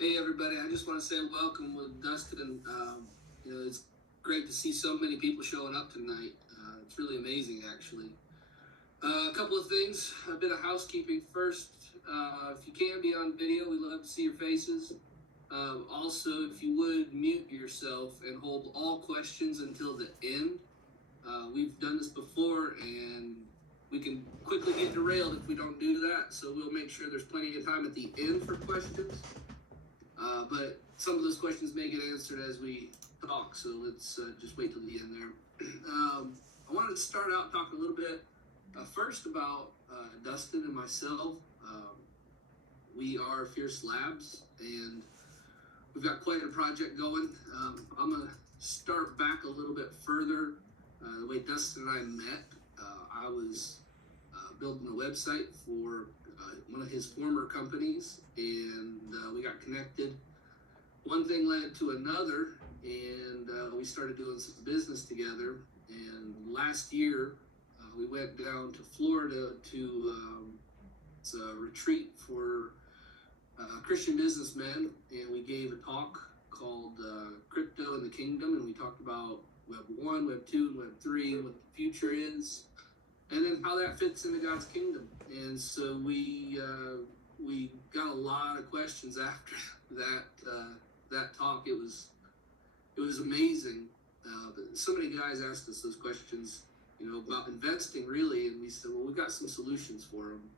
Hey everybody, I just want to say welcome with Dustin. It's great to see so many people showing up tonight. It's really amazing, actually. A couple of things, a bit of housekeeping first. If you can be on video, we love to see your faces. Also, if you would mute yourself and hold all questions until the end. We've done this before, and we can quickly get derailed if we don't do that. So we'll make sure there's plenty of time at the end for questions. But some of those questions may get answered as we talk, so let's just wait till the end there. I wanted to start out talking a little bit first about Dustin and myself. We are Fierce Labs, and we've got quite a project going. I'm going to start back a little bit further. The way Dustin and I met, I was building a website for one of his former companies, and we got connected. One thing led to another, and we started doing some business together. And last year, we went down to Florida to it's a retreat for Christian businessmen, and we gave a talk called Crypto in the Kingdom, and we talked about Web 1, Web 2, and Web 3, what the future is, and then how that fits into God's kingdom. And so we got a lot of questions after that talk. It was amazing. But so many guys asked us those questions, about investing really, and we said, well, we've got some solutions for them.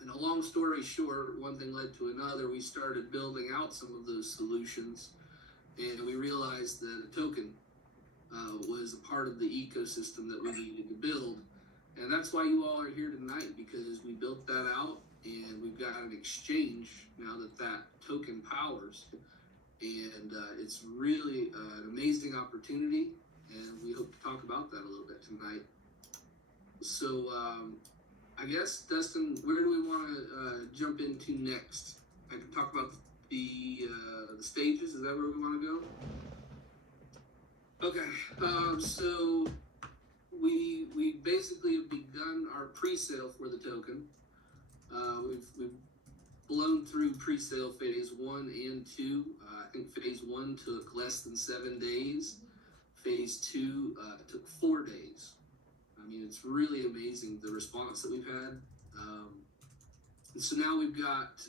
And a long story short, one thing led to another. We started building out some of those solutions, and we realized that a token was a part of the ecosystem that we needed to build. And that's why you all are here tonight, because we built that out, and we've got an exchange now that token powers. And it's really an amazing opportunity, and we hope to talk about that a little bit tonight. So I guess, Dustin, where do we want to jump into next? I can talk about the stages. Is that where we want to go? Okay. So we basically have begun our pre-sale for the token. We've blown through pre-sale phase 1 and 2. I think phase 1 took less than 7 days. Phase 2 took 4 days. I mean, it's really amazing the response that we've had. And so now we've got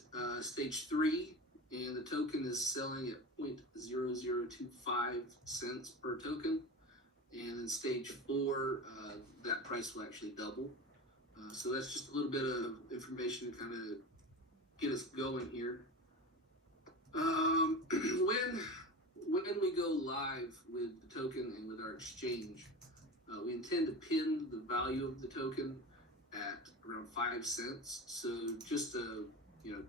stage 3, and the token is selling at 0.0025 cents per token. And in stage 4, that price will actually double. So that's just a little bit of information to kind of get us going here. When we go live with the token and with our exchange, we intend to pin the value of the token at around 5 cents. So just a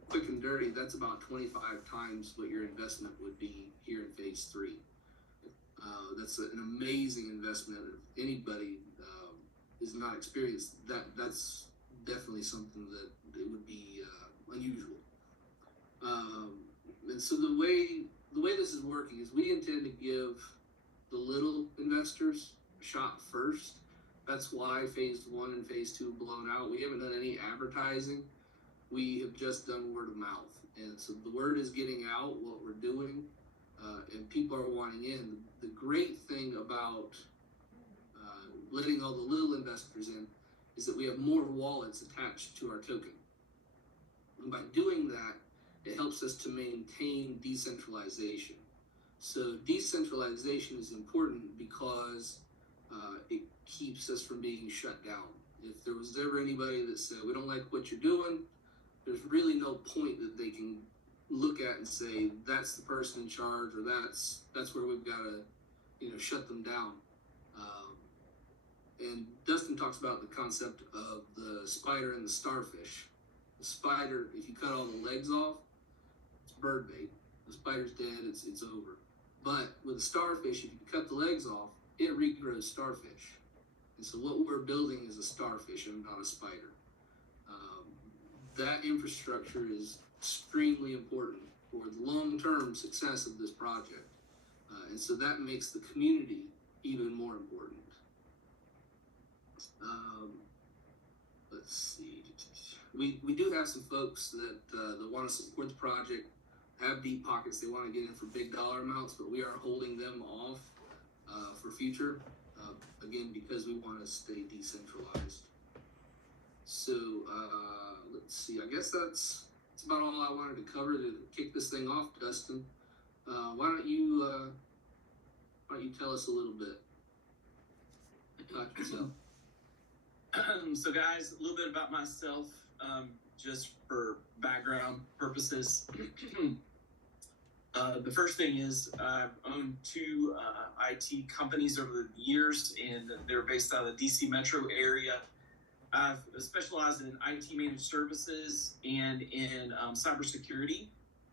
quick and dirty, that's about 25 times what your investment would be here in phase 3. That's an amazing investment. If anybody is not experienced, that's definitely something that it would be unusual. And so the way this is working is we intend to give the little investors a shot first. That's why phase 1 and phase 2 blown out. We haven't done any advertising. We have just done word of mouth. And so the word is getting out what we're doing, and people are wanting in. The great thing about letting all the little investors in is that we have more wallets attached to our token. And by doing that, it helps us to maintain decentralization. So decentralization is important because it keeps us from being shut down. If there was ever anybody that said, we don't like what you're doing, there's really no point that they can look at and say, that's the person in charge, or that's where we've got to shut them down. And Dustin talks about the concept of the spider and the starfish. The spider, if you cut all the legs off, it's bird bait. The spider's dead, it's over. But with a starfish, if you cut the legs off, it regrows starfish. And so what we're building is a starfish and not a spider. That infrastructure is extremely important for the long-term success of this project. And so that makes the community even more important. Let's see. We do have some folks that want to support the project have deep pockets. They want to get in for big dollar amounts, but we are holding them off for future. Again, because we want to stay decentralized. So let's see. I guess that's about all I wanted to cover to kick this thing off, Dustin. Why don't you tell us a little bit about yourself? So, guys, a little bit about myself, just for background purposes. The first thing is I've owned two IT companies over the years, and they're based out of the DC metro area. I've specialized in IT managed services and in cybersecurity.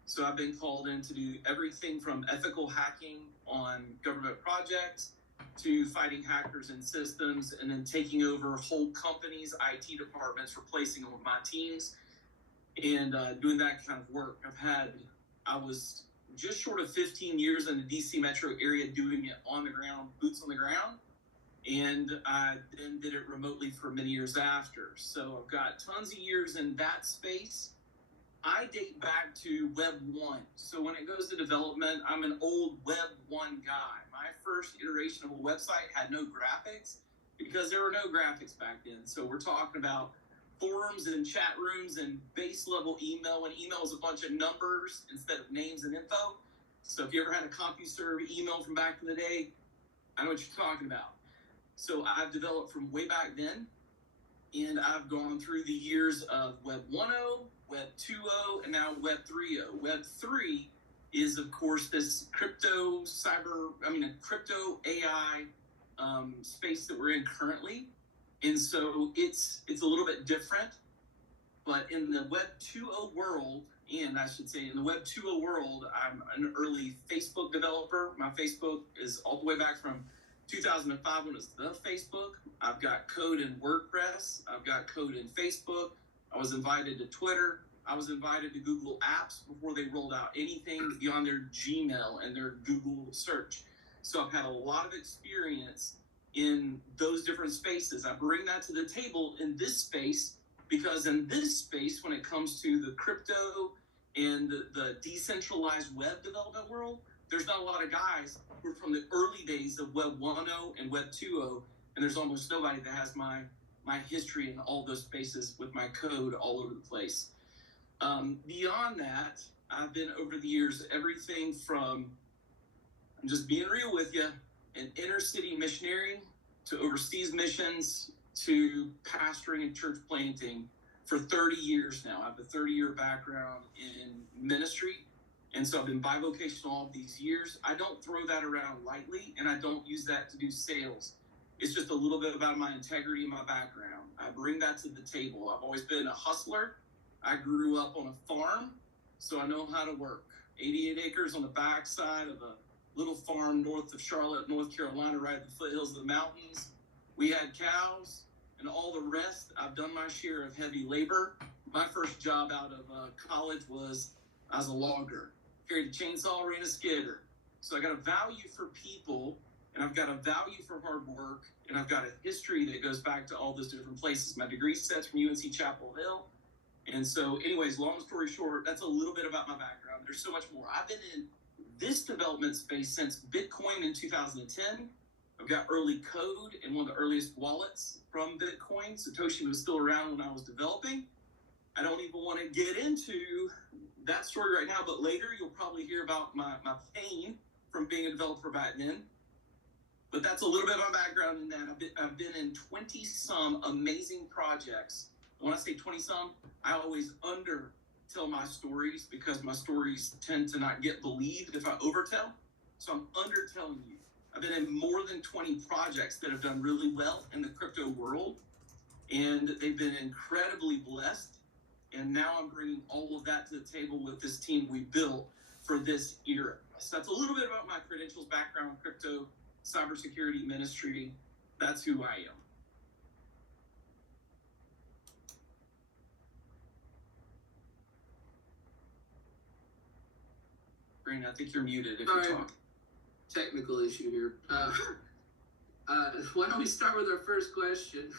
So I've been called in to do everything from ethical hacking on government projects to fighting hackers in systems, and then taking over whole companies' IT departments, replacing them with my teams, and doing that kind of work. I was just short of 15 years in the DC metro area doing it on the ground, boots on the ground, and I then did it remotely for many years after. So I've got tons of years in that space. I date back to Web 1. So when it goes to development, I'm an old Web 1 guy. My first iteration of a website had no graphics because there were no graphics back then. So we're talking about forums and chat rooms and base level email, when email is a bunch of numbers instead of names and info. So if you ever had a CompuServe email from back in the day, I know what you're talking about. So I've developed from way back then, and I've gone through the years of Web 1.0, Web 2.0, and now Web 3.0. Web 3 is, of course, this crypto AI space that we're in currently. And so it's a little bit different. But in the Web 2.0 world, and I should say in the Web 2.0 world, I'm an early Facebook developer. My Facebook is all the way back from 2005 when it was the Facebook. I've got code in WordPress. I've got code in Facebook. I was invited to Twitter. I was invited to Google Apps before they rolled out anything beyond their Gmail and their Google search. So I've had a lot of experience in those different spaces. I bring that to the table in this space because in this space, when it comes to the crypto and the decentralized web development world, there's not a lot of guys who are from the early days of Web 1.0 and Web 2.0, and there's almost nobody that has my history in all those spaces with my code all over the place. Beyond that, I've been over the years everything from, I'm just being real with you, an inner city missionary to overseas missions to pastoring and church planting for 30 years now. I have a 30-year background in ministry, and so I've been bivocational all these years. I don't throw that around lightly, and I don't use that to do sales. It's just a little bit about my integrity and my background. I bring that to the table. I've always been a hustler. I grew up on a farm, so I know how to work. 88 acres on the backside of a little farm north of Charlotte, North Carolina, right at the foothills of the mountains. We had cows and all the rest. I've done my share of heavy labor. My first job out of college was as a logger. Carried a chainsaw, ran a skidder. So I got a value for people, and I've got a value for hard work, and I've got a history that goes back to all those different places. My degree set's from UNC Chapel Hill. And so anyways, long story short, that's a little bit about my background. There's so much more. I've been in this development space since Bitcoin in 2010. I've got early code in one of the earliest wallets from Bitcoin. Satoshi was still around when I was developing. I don't even want to get into that story right now, but later you'll probably hear about my pain from being a developer back then. But that's a little bit of my background in that. I've been in 20-some amazing projects. When I say 20-some, I always undertell my stories because my stories tend to not get believed if I overtell. So I'm undertelling you. I've been in more than 20 projects that have done really well in the crypto world, and they've been incredibly blessed. And now I'm bringing all of that to the table with this team we built for this era. So that's a little bit about my credentials, background, crypto, cybersecurity, ministry. That's who I am. Brandon, I think you're muted if you talk. Technical issue here. Why don't we start with our first question?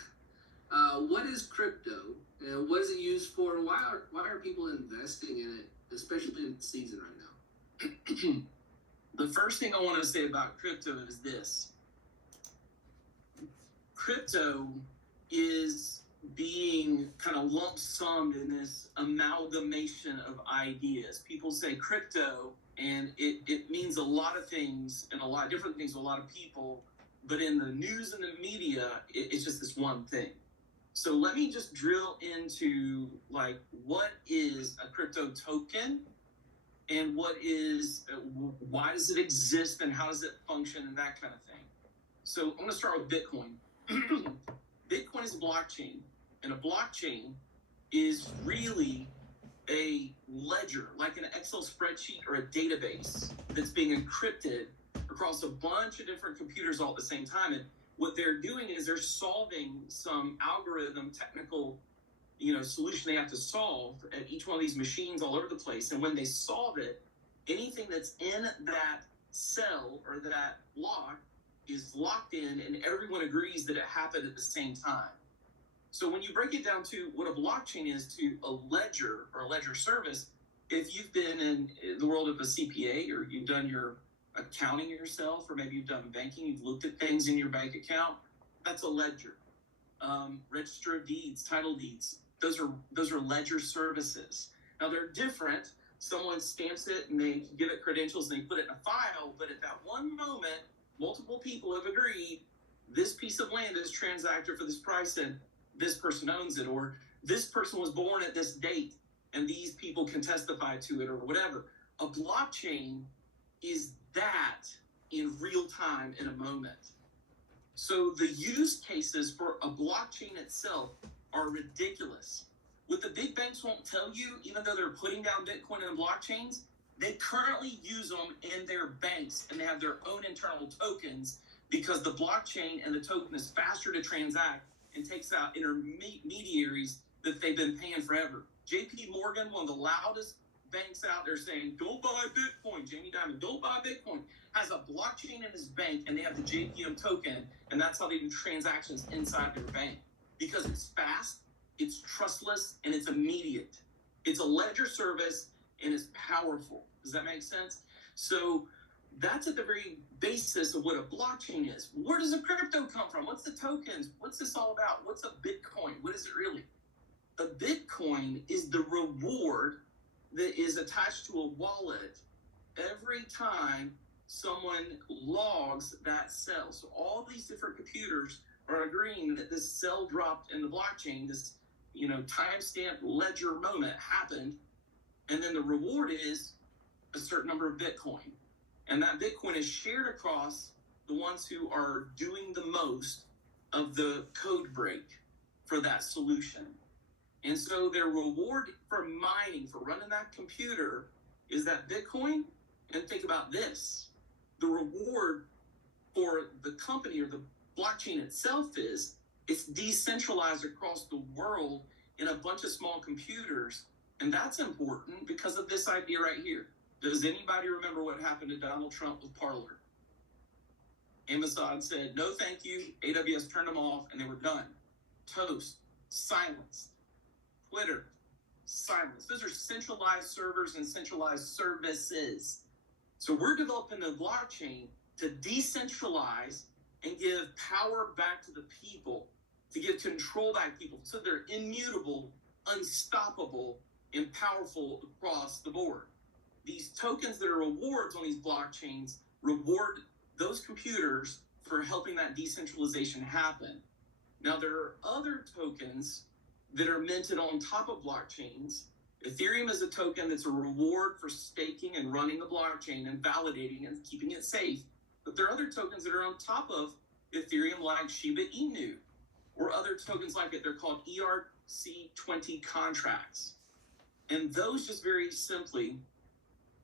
What is crypto? What is it used for? And why are people investing in it? especially in the season right now? The first thing I want to say about crypto is this. Crypto is being kind of lump summed in this amalgamation of ideas. People say crypto, and it means a lot of things and a lot of different things to a lot of people, but in the news and the media, it's just this one thing. So let me just drill into like what is a crypto token and why does it exist and how does it function and that kind of thing. So I'm going to start with Bitcoin. Bitcoin is a blockchain, and a blockchain is really a ledger, like an Excel spreadsheet or a database that's being encrypted across a bunch of different computers all at the same time. And what they're doing is they're solving some algorithm technical solution they have to solve at each one of these machines all over the place. And when they solve it, anything that's in that cell or that block is locked in, and everyone agrees that it happened at the same time. So when you break it down to what a blockchain is to a ledger or a ledger service, if you've been in the world of a CPA or you've done your accounting yourself, or maybe you've done banking, you've looked at things in your bank account, that's a ledger. Register of deeds, title deeds, those are ledger services. Now they're different. Someone stamps it and they give it credentials and they put it in a file, but at that one moment, multiple people have agreed this piece of land is transacted for this price and this person owns it, or this person was born at this date and these people can testify to it, or whatever. A blockchain is that in real time in a moment. So the use cases for a blockchain itself are ridiculous. What the big banks won't tell you, even though they're putting down Bitcoin and blockchains, they currently use them in their banks, and they have their own internal tokens because the blockchain and the token is faster to transact and takes out intermediaries that they've been paying forever. JP Morgan, one of the loudest banks out there saying, don't buy Bitcoin. Jamie Dimon, don't buy Bitcoin, has a blockchain in his bank, and they have the JPM token, and that's how they do transactions inside their bank. Because it's fast, it's trustless, and it's immediate. It's a ledger service, and it's powerful. Does that make sense? So that's at the very basis of what a blockchain is. Where does a crypto come from? What's the tokens? What's this all about? What's a Bitcoin? What is it really? A Bitcoin is the reward that is attached to a wallet every time someone logs that cell. So all these different computers are agreeing that this cell dropped in the blockchain, this timestamp ledger moment happened, and then the reward is a certain number of Bitcoin. And that Bitcoin is shared across the ones who are doing the most of the code break for that solution. And so their reward for mining, for running that computer, is that Bitcoin. And think about this. The reward for the company or the blockchain itself is it's decentralized across the world in a bunch of small computers. And that's important because of this idea right here. Does anybody remember what happened to Donald Trump with Parler? Amazon said, no, thank you. AWS turned them off, and they were done. Toast, silenced. Twitter, silenced. Those are centralized servers and centralized services. So we're developing a blockchain to decentralize and give power back to the people, to give control back to people, so they're immutable, unstoppable, and powerful across the board. These tokens that are rewards on these blockchains reward those computers for helping that decentralization happen. Now, there are other tokens that are minted on top of blockchains. Ethereum is a token that's a reward for staking and running the blockchain and validating and keeping it safe. But there are other tokens that are on top of Ethereum, like Shiba Inu, or other tokens like it. They're called ERC20 contracts. And those just very simply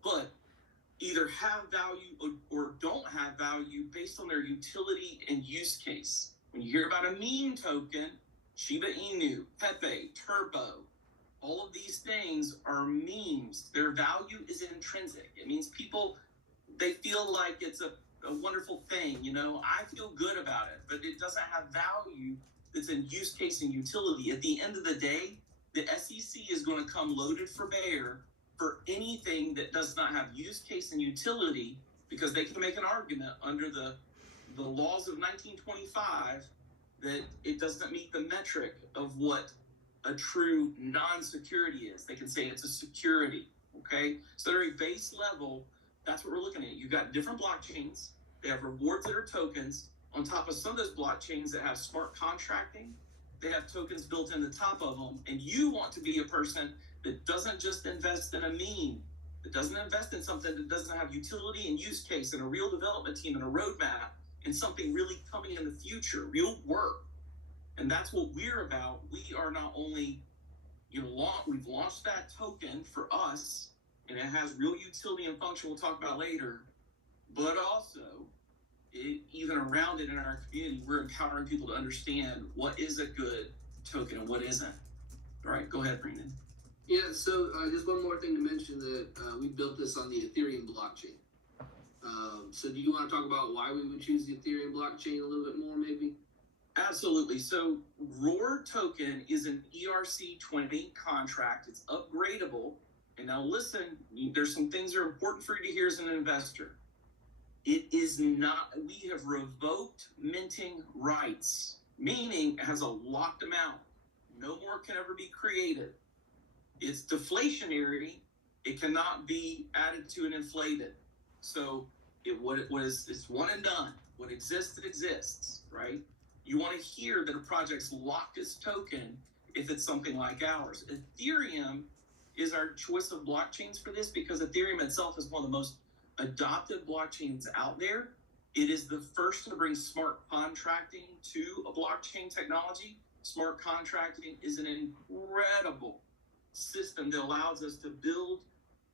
but either have value or don't have value based on their utility and use case. When you hear about a meme token, Shiba Inu, Pepe, Turbo, all of these things are memes. Their value is intrinsic. It means people, they feel like it's a wonderful thing. I feel good about it, but it doesn't have value that's in use case and utility. At the end of the day, the SEC is going to come loaded for bear for anything that does not have use case and utility, because they can make an argument under the laws of 1925 that it doesn't meet the metric of what a true non-security is. They can say it's a security, okay? So at a base level, that's what we're looking at. You've got different blockchains. They have rewards that are tokens. On top of some of those blockchains that have smart contracting, they have tokens built in the top of them. And you want to be a person that doesn't just invest in a meme, that doesn't invest in something that doesn't have utility and use case and a real development team and a roadmap and something really coming in the future, real work. And that's what we're about. We are not only, we've launched that token for us, and it has real utility and function we'll talk about later, but also, even around it in our community, we're empowering people to understand what is a good token and what isn't. All right, go ahead, Brandon. Yeah, so just one more thing to mention that we built this on the Ethereum blockchain. So do you want to talk about why we would choose the Ethereum blockchain a little bit more, maybe? Absolutely. So Roar token is an ERC20 contract. It's upgradable. And now listen, there's some things that are important for you to hear as an investor. It is not, we have revoked minting rights, meaning it has a locked amount. No more can ever be created. It's deflationary. It cannot be added to and inflated. So it's one and done. What exists, it exists, right? You want to hear that a project's locked its token if it's something like ours. Ethereum is our choice of blockchains for this because Ethereum itself is one of the most adopted blockchains out there. It is the first to bring smart contracting to a blockchain technology. Smart contracting is an incredible system that allows us to build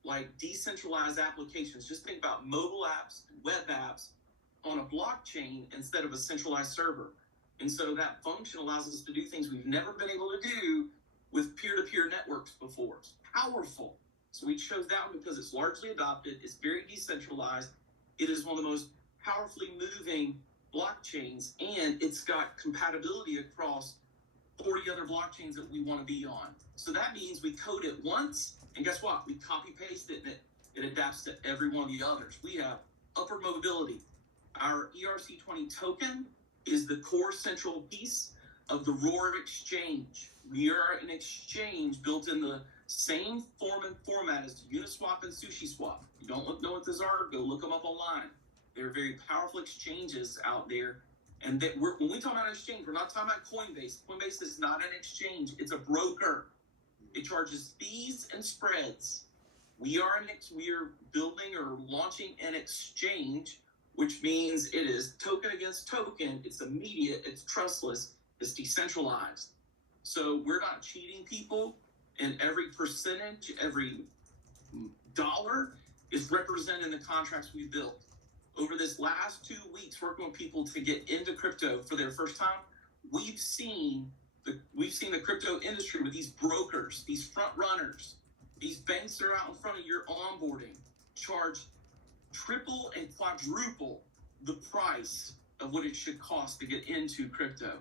like decentralized applications. Just think about mobile apps, web apps on a blockchain instead of a centralized server. And so that function allows us to do things we've never been able to do with peer-to-peer networks before. It's powerful. So we chose that one because it's largely adopted. It's very decentralized. It is one of the most powerfully moving blockchains, and it's got compatibility across 40 other blockchains that we want to be on. So that means we code it once, and guess what? We copy-paste it, and it adapts to every one of the others. We have upward mobility. Our ERC20 token is the core central piece of the Roar exchange. We are an exchange built in the same form and format as Uniswap and SushiSwap. You don't know what those are? Go look them up online. They're very powerful exchanges out there. And that when we talk about an exchange, we're not talking about Coinbase. Coinbase is not an exchange. It's a broker. It charges fees and spreads. We are building or launching an exchange, which means it is token against token. It's immediate. It's trustless. It's decentralized. So we're not cheating people, and every percentage, every dollar is represented in the contracts we built. Over this last 2 weeks, working with people to get into crypto for their first time, we've seen the crypto industry with these brokers, these front runners, these banks that are out in front of your onboarding, charge triple and quadruple the price of what it should cost to get into crypto.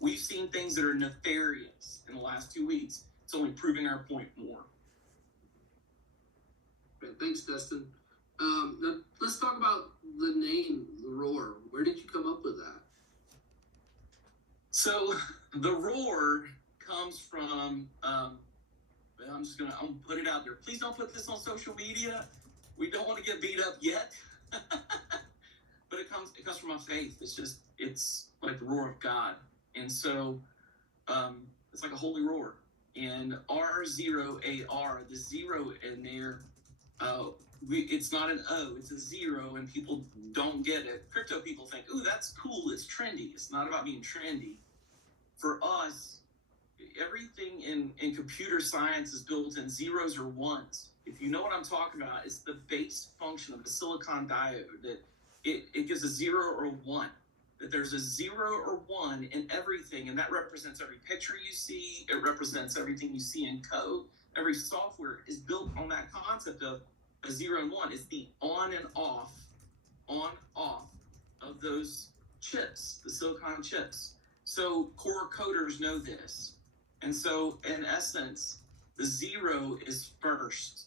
We've seen things that are nefarious in the last 2 weeks. It's only proving our point more. Great. Thanks, Dustin. Now let's talk about the name, the Roar. Where did you come up with that? So the Roar comes from, I'm gonna put it out there. Please don't put this on social media. We don't want to get beat up yet. But it comes from my faith. It's like the roar of God. And so it's like a holy roar. And R0AR, the zero in there, it's not an O, it's a zero, and people don't get it. Crypto people think, ooh, that's cool, it's trendy. It's not about being trendy. For us, everything in computer science is built in zeros or ones. If you know what I'm talking about, it's the base function of the silicon diode, that it gives a 0 or a 1. That there's a 0 or 1 in everything, and that represents every picture you see. It represents everything you see in code. Every software is built on that concept of a 0 and 1. It's the on off of those chips, the silicon chips. So core coders know this. And so in essence, the 0 is first.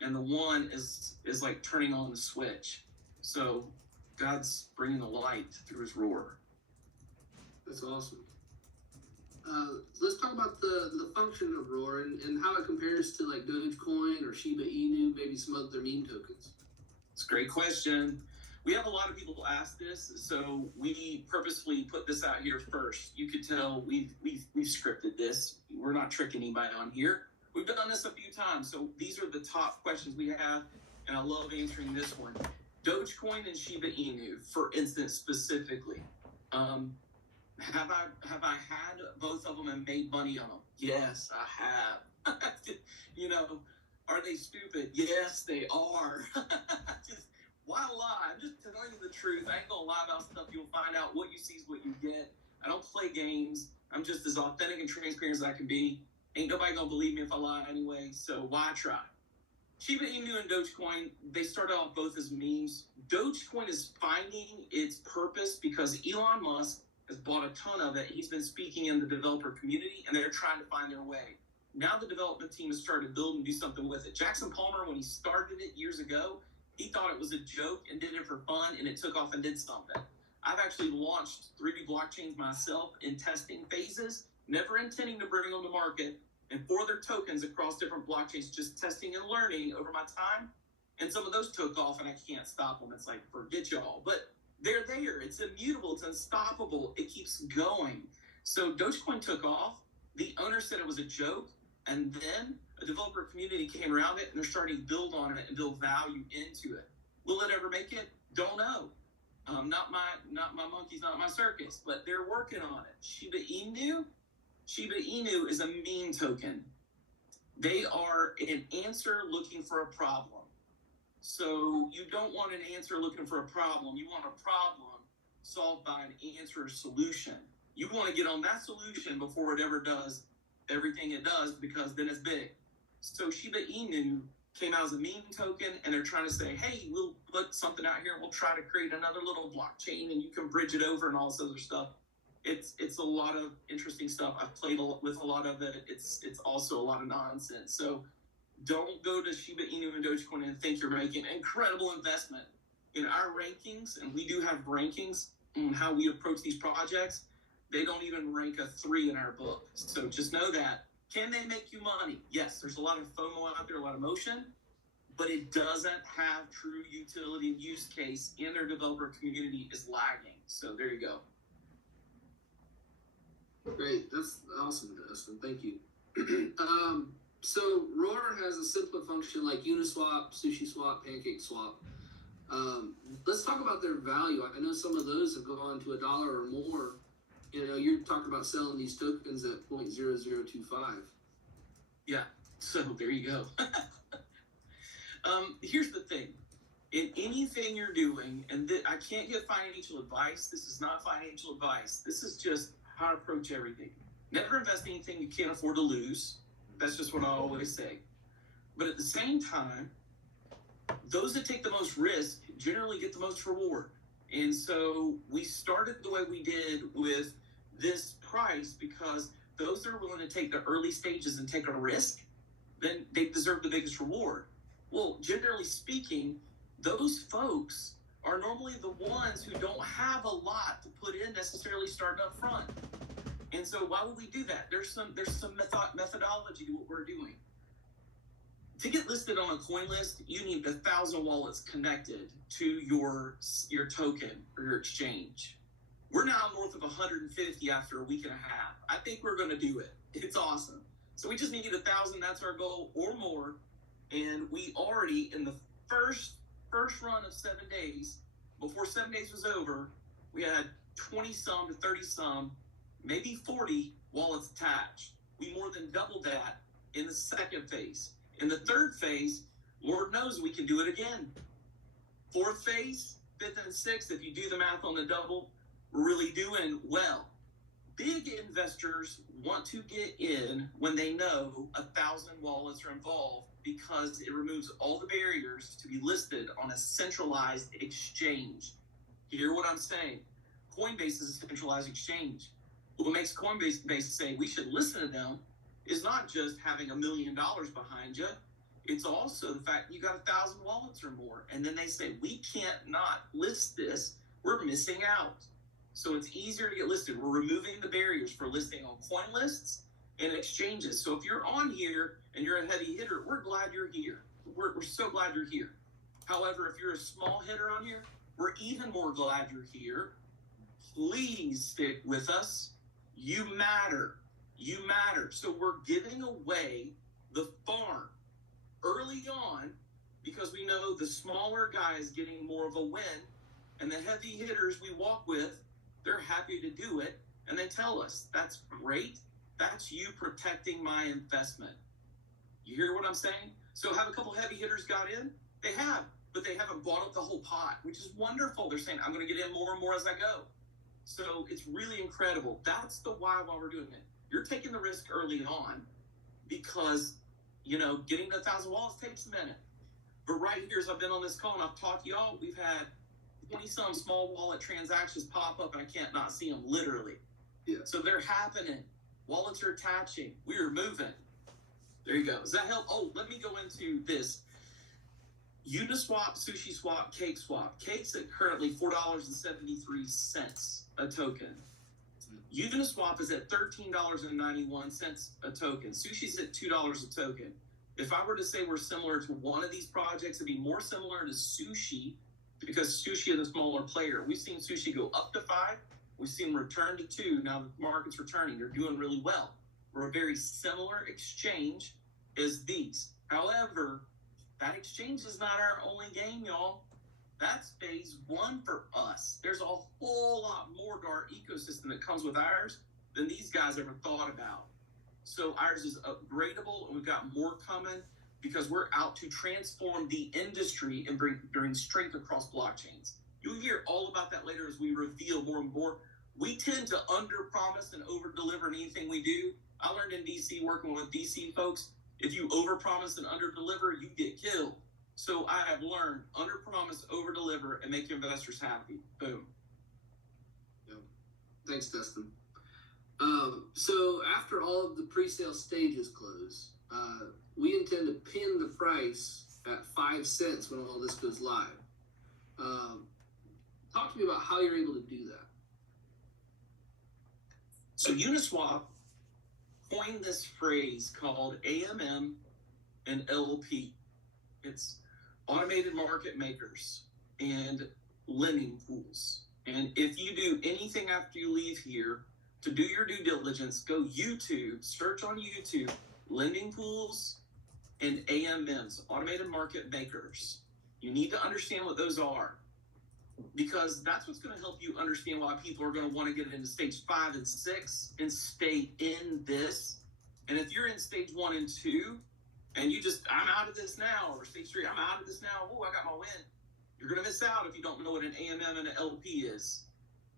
and the one is like turning on the switch. So God's bringing the light through his roar. That's awesome. Let's talk about the function of Roar and how it compares to like Dogecoin or Shiba Inu, maybe some other meme tokens. It's a great question. We have a lot of people ask this, so we purposefully put this out here first. You could tell we've scripted this. We're not tricking anybody on here. We've done this a few times, so these are the top questions we have, and I love answering this one. Dogecoin and Shiba Inu, for instance, specifically. Have I had both of them and made money on them? Yes, I have. You know, are they stupid? Yes, they are. Just why lie? I'm just telling you the truth. I ain't gonna lie about stuff. You'll find out what you see is what you get. I don't play games. I'm just as authentic and transparent as I can be. Ain't nobody gonna believe me if I lie anyway, so why try? Shiba Inu and Dogecoin, they started off both as memes. Dogecoin is finding its purpose because Elon Musk has bought a ton of it. He's been speaking in the developer community, and they're trying to find their way. Now the development team has started to build and do something with it. Jackson Palmer, when he started it years ago, he thought it was a joke and did it for fun, and it took off and did something. I've actually launched 3D blockchains myself in testing phases, never intending to bring them to market, and for their tokens across different blockchains, just testing and learning over my time. And some of those took off, and I can't stop them. It's like, forget y'all. But they're there. It's immutable. It's unstoppable. It keeps going. So Dogecoin took off. The owner said it was a joke, and then a developer community came around it, and they're starting to build on it and build value into it. Will it ever make it? Don't know. Not my monkeys, not my circus, but they're working on it. Shiba Inu is a meme token. They are an answer looking for a problem. So you don't want an answer looking for a problem. You want a problem solved by an answer or solution. You want to get on that solution before it ever does everything it does, because then it's big. So Shiba Inu came out as a meme token, and they're trying to say, hey, we'll put something out here, and we'll try to create another little blockchain, and you can bridge it over and all this other stuff. It's a lot of interesting stuff. I've played with a lot of it. It's also a lot of nonsense. So don't go to Shiba Inu and Dogecoin and think you're making an incredible investment. In our rankings, and we do have rankings on how we approach these projects, they don't even rank a 3 in our book. So just know that. Can they make you money? Yes, there's a lot of FOMO out there, a lot of motion, but it doesn't have true utility and use case, and their developer community is lagging. So there you go. Great. That's awesome, Dustin. Thank you. So Roar has a simpler function like Uniswap, SushiSwap, PancakeSwap. Let's talk about their value. I know some of those have gone to $1 or more. You know, you're talking about selling these tokens at 0.0025. Yeah, so there you go. Here's the thing. In anything you're doing, and I can't give financial advice. This is not financial advice. This is just how to approach everything. Never invest in anything you can't afford to lose. That's just what I always say. But at the same time, those that take the most risk generally get the most reward. And so we started the way we did with this price because those that are willing to take the early stages and take a risk, then they deserve the biggest reward. Well, generally speaking, those folks are normally the ones who don't have a lot to put in necessarily starting up front. And so why would we do that? There's some methodology to what we're doing. To get listed on a coin list, you need 1,000 wallets connected to your token or your exchange. We're now north of 150 after a week and a half. I think we're going to do it. It's awesome. So we just need 1,000. That's our goal or more. And we already, in the first run of 7 days, before 7 days was over, we had 20 some to 30 some, maybe 40 wallets attached. We more than doubled that in the second phase. In the third phase, Lord knows we can do it again. Fourth phase, fifth and sixth, if you do the math on the double, we're really doing well. Big investors want to get in when they know 1,000 wallets are involved because it removes all the barriers to be listed on a centralized exchange. You hear what I'm saying? Coinbase is a centralized exchange. What makes Coinbase say we should listen to them is not just having $1 million behind you. It's also the fact you got 1,000 wallets or more, and then they say we can't not list this. We're missing out. So it's easier to get listed. We're removing the barriers for listing on coin lists and exchanges. So if you're on here and you're a heavy hitter, we're glad you're here. We're so glad you're here. However, if you're a small hitter on here, we're even more glad you're here. Please stick with us. You matter. You matter. So we're giving away the farm early on because we know the smaller guy is getting more of a win, and the heavy hitters we walk with, they're happy to do it, and they tell us, that's great. That's you protecting my investment. You hear what I'm saying? So have a couple heavy hitters got in? They have, but they haven't bought up the whole pot, which is wonderful. They're saying, I'm going to get in more and more as I go. So it's really incredible. That's the why we're doing it. You're taking the risk early on because, getting to 1,000 wallets takes a minute. But right here, as I've been on this call and I've talked to y'all, we've had 20-some small wallet transactions pop up, and I can't not see them, literally. Yeah. So they're happening. Wallets are attaching. We are moving. There you go. Does that help? Oh, let me go into this. Uniswap, SushiSwap, CakeSwap. Cake's at currently $4.73 a token. Uniswap is at $13.91 a token. Sushi's at $2 a token. If I were to say we're similar to one of these projects, it'd be more similar to Sushi because Sushi is a smaller player. We've seen Sushi go up to 5. We've seen return to 2. Now the market's returning. They're doing really well. We're a very similar exchange as these. However, that exchange is not our only game, y'all. That's phase 1 for us. There's a whole lot more to our ecosystem that comes with ours than these guys ever thought about. So ours is upgradable, and we've got more coming because we're out to transform the industry and bring strength across blockchains. You'll hear all about that later as we reveal more and more. We tend to under-promise and over-deliver in anything we do. I learned in DC, working with DC folks, if you over-promise and under-deliver, you get killed. So I have learned under-promise, over-deliver, and make your investors happy. Boom. Yeah. Thanks, Dustin. So after all of the pre-sale stages close, we intend to pin the price at 5 cents when all this goes live. Talk to me about how you're able to do that. So Uniswap coined this phrase called AMM and LP. It's automated market makers and lending pools. And if you do anything after you leave here, to do your due diligence, go YouTube, search on YouTube, lending pools and AMMs, automated market makers. You need to understand what those are because that's what's going to help you understand why people are going to want to get into stage 5 and 6 and stay in this. And if you're in stage 1 and 2 and you just, I'm out of this now, or stage 3, I'm out of this now, oh, I got my win. You're going to miss out if you don't know what an AMM and an LP is.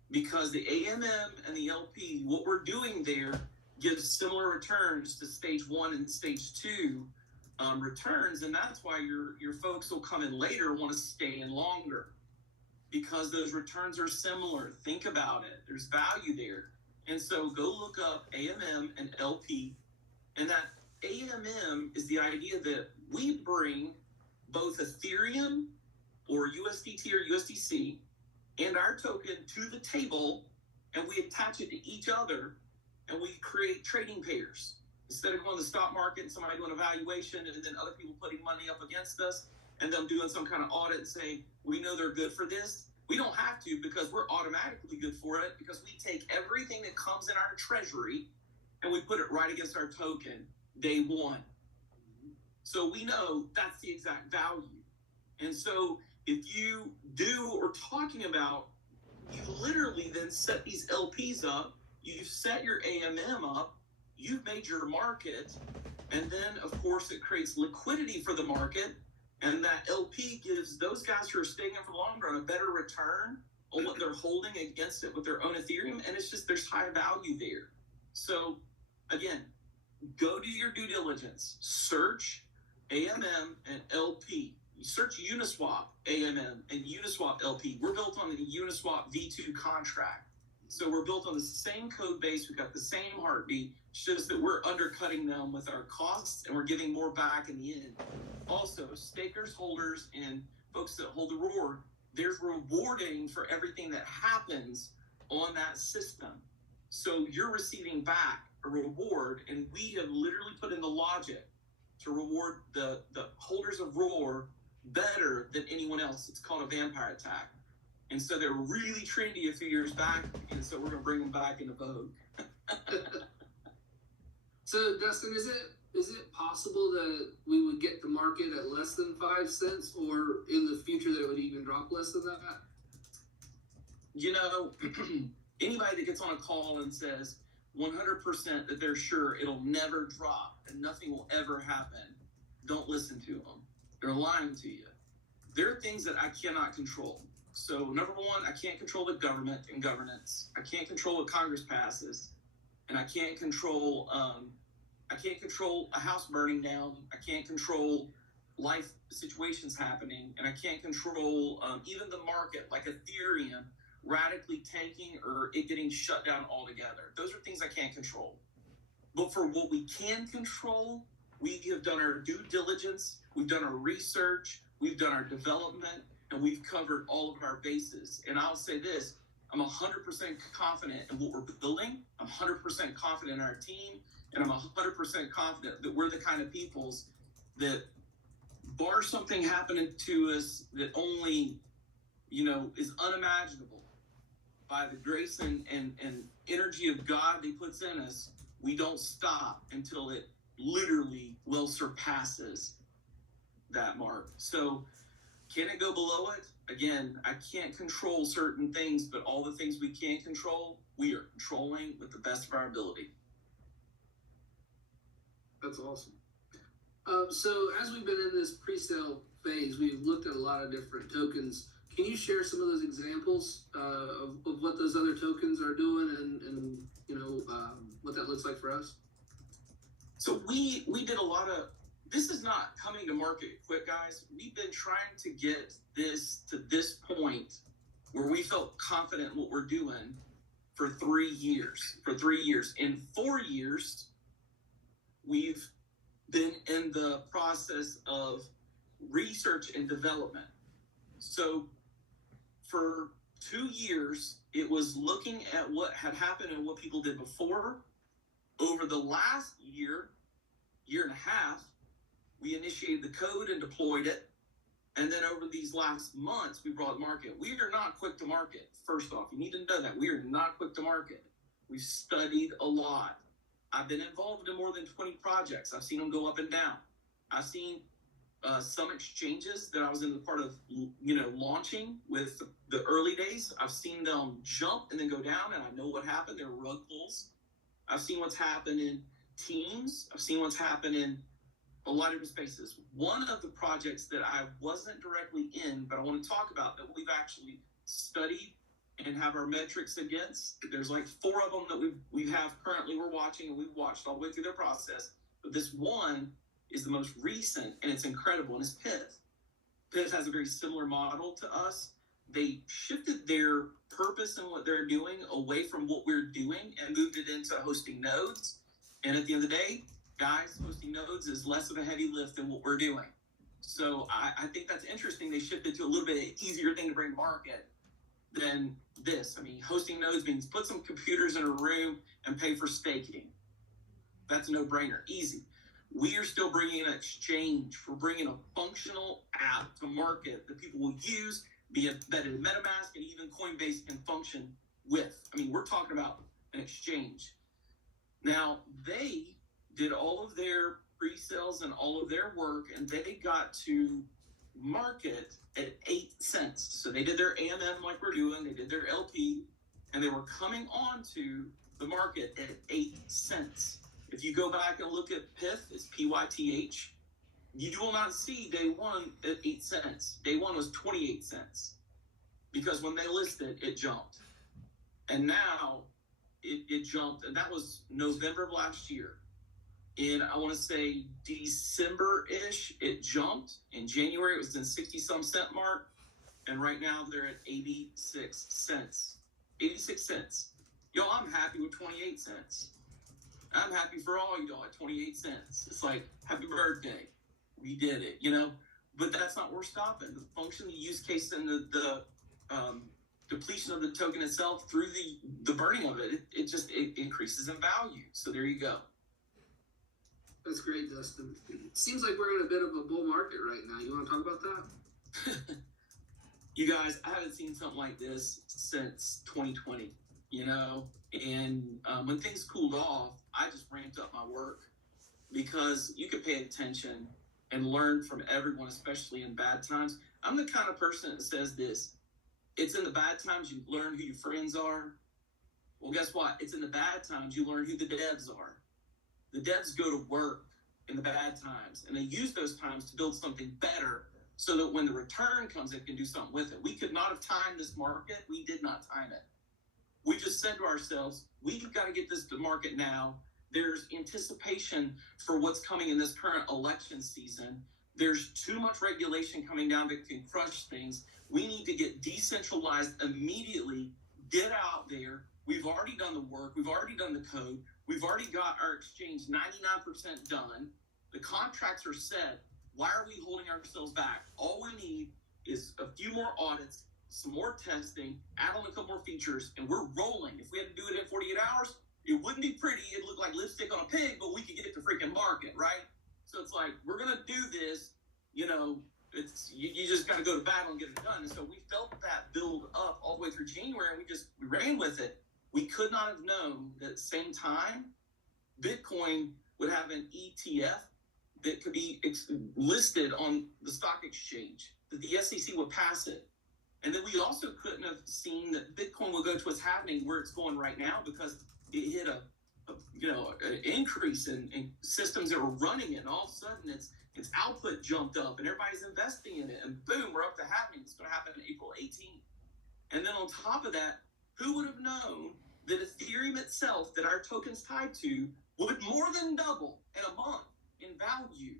Because the AMM and the LP, what we're doing there gives similar returns to stage 1 and stage 2 returns, and that's why your folks will come in later want to stay in longer because those returns are similar. Think about it. There's value there. And so go look up AMM and LP, and that AMM is the idea that we bring both Ethereum or USDT or USDC and our token to the table, and we attach it to each other, and we create trading pairs. Instead of going to the stock market and somebody doing a valuation and then other people putting money up against us and them doing some kind of audit and saying, we know they're good for this. We don't have to because we're automatically good for it because we take everything that comes in our treasury and we put it right against our token day 1. So we know that's the exact value. And so if you do or talking about, you literally then set these LPs up, you set your AMM up, you've made your market, and then of course it creates liquidity for the market, and that LP gives those guys who are staying in for the long run a better return on what they're holding against it with their own Ethereum, and it's just, there's high value there. So again, go do your due diligence, search AMM and LP. You search Uniswap AMM and Uniswap LP. We're built on the Uniswap V2 contract. So we're built on the same code base. We've got the same heartbeat. It's just that we're undercutting them with our costs and we're giving more back in the end. Also, stakers, holders, and folks that hold the reward, there's rewarding for everything that happens on that system. So you're receiving back a reward, and we have literally put in the logic to reward the holders of Roar better than anyone else. It's called a vampire attack. And so they were really trendy a few years back, and so we're going to bring them back into vogue. So, Dustin, is it possible that we would get the market at less than 5 cents, or in the future that it would even drop less than that? You know, anybody that gets on a call and says 100% that they're sure it'll never drop and nothing will ever happen, don't listen to them. They're lying to you. There are things that I cannot control. So, number one, I can't control the government and governance. I can't control what Congress passes, and I can't control a house burning down. I can't control life situations happening, and I can't control even the market, like Ethereum radically tanking or it getting shut down altogether. Those are things I can't control. But for what we can control, we have done our due diligence, we've done our research, we've done our development, and we've covered all of our bases. And I'll say this, I'm 100% confident in what we're building. I'm 100% confident in our team. And I'm 100% confident that we're the kind of peoples that, bar something happening to us that only, is unimaginable by the grace and energy of God that he puts in us, we don't stop until it literally well surpasses that mark. So can it go below it? Again, I can't control certain things, but all the things we can control, we are controlling with the best of our ability. That's awesome. So as we've been in this pre-sale phase, we've looked at a lot of different tokens. Can you share some of those examples of what those other tokens are doing and what that looks like for us? So we did a lot of, this is not coming to market quick, guys. We've been trying to get this to this point where we felt confident in what we're doing for 3 years. In 4 years, we've been in the process of research and development. So for 2 years, it was looking at what had happened and what people did before. Over the last year and a half, we initiated the code and deployed it. And then over these last months, we brought market. We are not quick to market. First off, you need to know that we are not quick to market. We've studied a lot. I've been involved in more than 20 projects. I've seen them go up and down. I've seen some exchanges that I was in the part of, launching with the early days. I've seen them jump and then go down, and I know what happened. There were rug pulls. I've seen what's happened in teams. I've seen what's happened in a lot of different spaces. One of the projects that I wasn't directly in, but I want to talk about that we've actually studied and have our metrics against. There's like 4 of them that we have currently we're watching, and we've watched all the way through their process. But this one is the most recent, and it's incredible, and it's Pith. Pith has a very similar model to us. They shifted their purpose and what they're doing away from what we're doing and moved it into hosting nodes. And at the end of the day, guys, hosting nodes is less of a heavy lift than what we're doing. So I think that's interesting. They shifted to a little bit easier thing to bring to market than this. I mean, hosting nodes means put some computers in a room and pay for staking. That's a no-brainer. Easy. We are still bringing an exchange. We're bringing a functional app to market that people will use, be embedded in MetaMask, and even Coinbase can function with. I mean, we're talking about an exchange. Now, they did all of their pre-sales and all of their work, and they got to market at 8 cents. So they did their AMM like we're doing, they did their LP, and they were coming on to the market at 8 cents. If you go back and look at Pith, it's PYTH, you will not see day one at 8 cents. Day one was 28 cents because when they listed, it jumped. And now it jumped, and that was November of last year. In, I want to say, December-ish, it jumped. In January, it was in 60-some cent mark. And right now, they're at 86 cents. 86 cents. Yo, I'm happy with 28 cents. I'm happy for all y'all at 28 cents. It's like, happy birthday. We did it, you know? But that's not where we're stopping. The function, the use case, and the depletion of the token itself through the burning of it, it increases in value. So there you go. That's great, Dustin. It seems like we're in a bit of a bull market right now. You want to talk about that? You guys, I haven't seen something like this since 2020, you know? And when things cooled off, I just ramped up my work because you could pay attention and learn from everyone, especially in bad times. I'm the kind of person that says this: it's in the bad times you learn who your friends are. Well, guess what? It's in the bad times you learn who the devs are. The devs go to work in the bad times, and they use those times to build something better so that when the return comes, they can do something with it. We could not have timed this market. We did not time it. We just said to ourselves, we've got to get this to market now. There's anticipation for what's coming in this current election season. There's too much regulation coming down that can crush things. We need to get decentralized immediately, get out there. We've already done the work. We've already done the code. We've already got our exchange 99% done. The contracts are set. Why are we holding ourselves back? All we need is a few more audits, some more testing, add on a couple more features, and we're rolling. If we had to do it in 48 hours, it wouldn't be pretty. It'd look like lipstick on a pig, but we could get to freaking market, right? So it's like, we're going to do this, you know, you just got to go to battle and get it done. And so we felt that build up all the way through January, and we ran with it. We could not have known that at the same time, Bitcoin would have an ETF that could be listed on the stock exchange, that the SEC would pass it. And then we also couldn't have seen that Bitcoin will go to what's happening where it's going right now, because it hit an increase in systems that were running it, and all of a sudden its output jumped up and everybody's investing in it, and boom, we're up to happening. It's going to happen April 18th. And then on top of that, who would have known that Ethereum itself, that our token's tied to, would more than double in a month in value,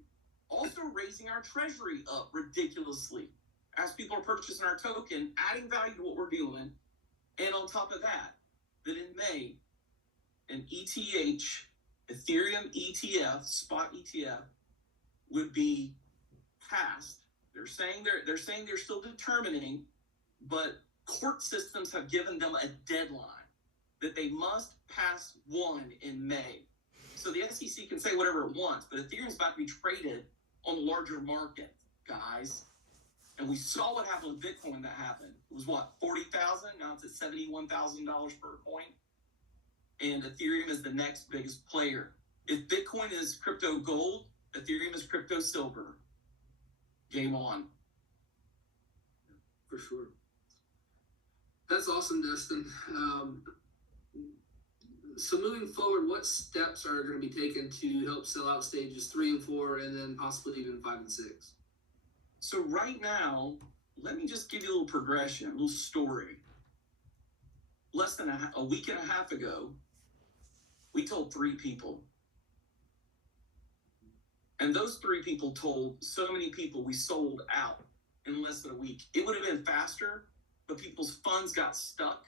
also raising our treasury up ridiculously as people are purchasing our token, adding value to what we're doing. And on top of that, that in May, an ETH, Ethereum ETF, spot ETF, would be passed. They're saying they're still determining, but court systems have given them a deadline that they must pass one in May. So the SEC can say whatever it wants, but Ethereum's about to be traded on the larger market, guys. And we saw what happened with Bitcoin when that happened. It was what, 40,000? Now it's at $71,000 per coin. And Ethereum is the next biggest player. If Bitcoin is crypto gold, Ethereum is crypto silver. Game on. For sure. That's awesome, Dustin. So moving forward, what steps are going to be taken to help sell out stages 3 and 4, and then possibly even 5 and 6? So right now, let me just give you a little progression, a little story. Less than a week and a half ago, we told 3 people. And those 3 people told so many people we sold out in less than a week. It would have been faster, but people's funds got stuck.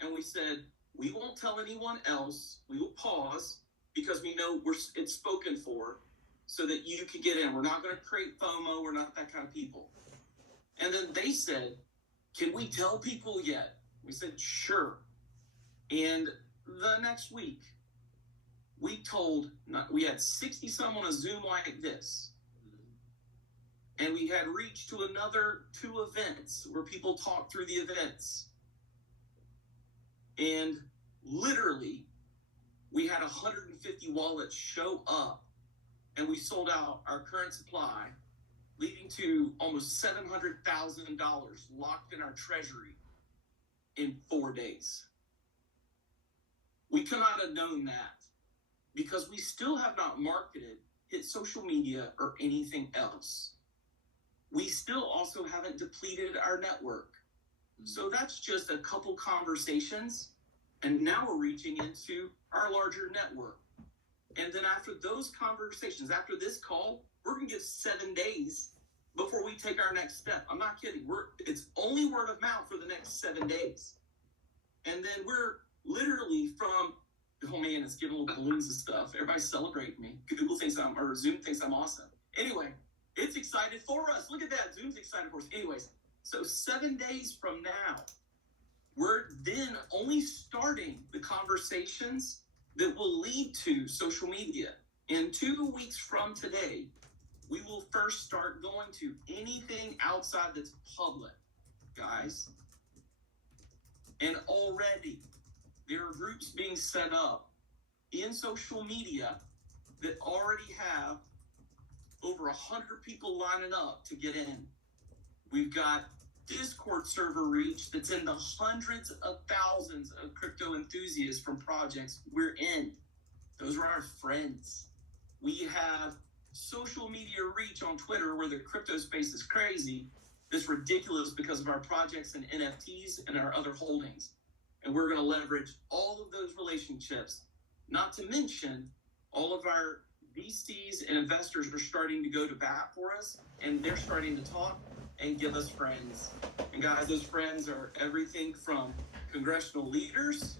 And we said, we won't tell anyone else. We will pause because we know it's spoken for so that you can get in. We're not going to create FOMO. We're not that kind of people. And then they said, can we tell people yet? We said, sure. And the next week, we had 60 some on a Zoom like this. And we had reached to another 2 events where people talked through the events. And literally, we had 150 wallets show up, and we sold out our current supply, leading to almost $700,000 locked in our treasury in 4 days. We could not have known that because we still have not marketed, hit social media, or anything else. We still also haven't depleted our network. So that's just a couple conversations, and now we're reaching into our larger network. And then after those conversations, after this call, we're going to give 7 days before we take our next step. I'm not kidding. It's only word of mouth for the next 7 days. And then we're literally from, oh man, it's giving little balloons and stuff. Everybody's celebrating me. Google thinks or Zoom thinks I'm awesome. Anyway, it's excited for us. Look at that. Zoom's excited for us. Anyways, so 7 days from now, we're then only starting the conversations that will lead to social media. In 2 weeks from today, we will first start going to anything outside that's public, guys. And already there are groups being set up in social media that already have over 100 people lining up to get in. We've got Discord server reach that's in the hundreds of thousands of crypto enthusiasts from projects we're in. Those are our friends. We have social media reach on Twitter where the crypto space is crazy. That's ridiculous because of our projects and NFTs and our other holdings. And we're going to leverage all of those relationships, not to mention all of our VCs and investors are starting to go to bat for us, and they're starting to talk and give us friends. And guys, those friends are everything from congressional leaders,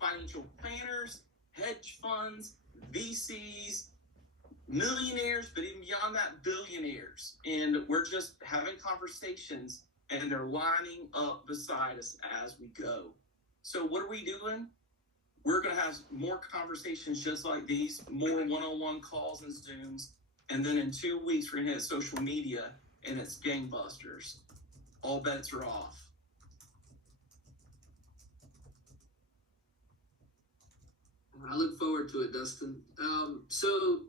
financial planners, hedge funds, VCs, millionaires, but even beyond that, billionaires. And we're just having conversations, and they're lining up beside us as we go. So what are we doing? We're going to have more conversations just like these, more one-on-one calls and Zooms. And then in 2 weeks, we're going to hit social media, and it's gangbusters. All bets are off. I look forward to it, Dustin. So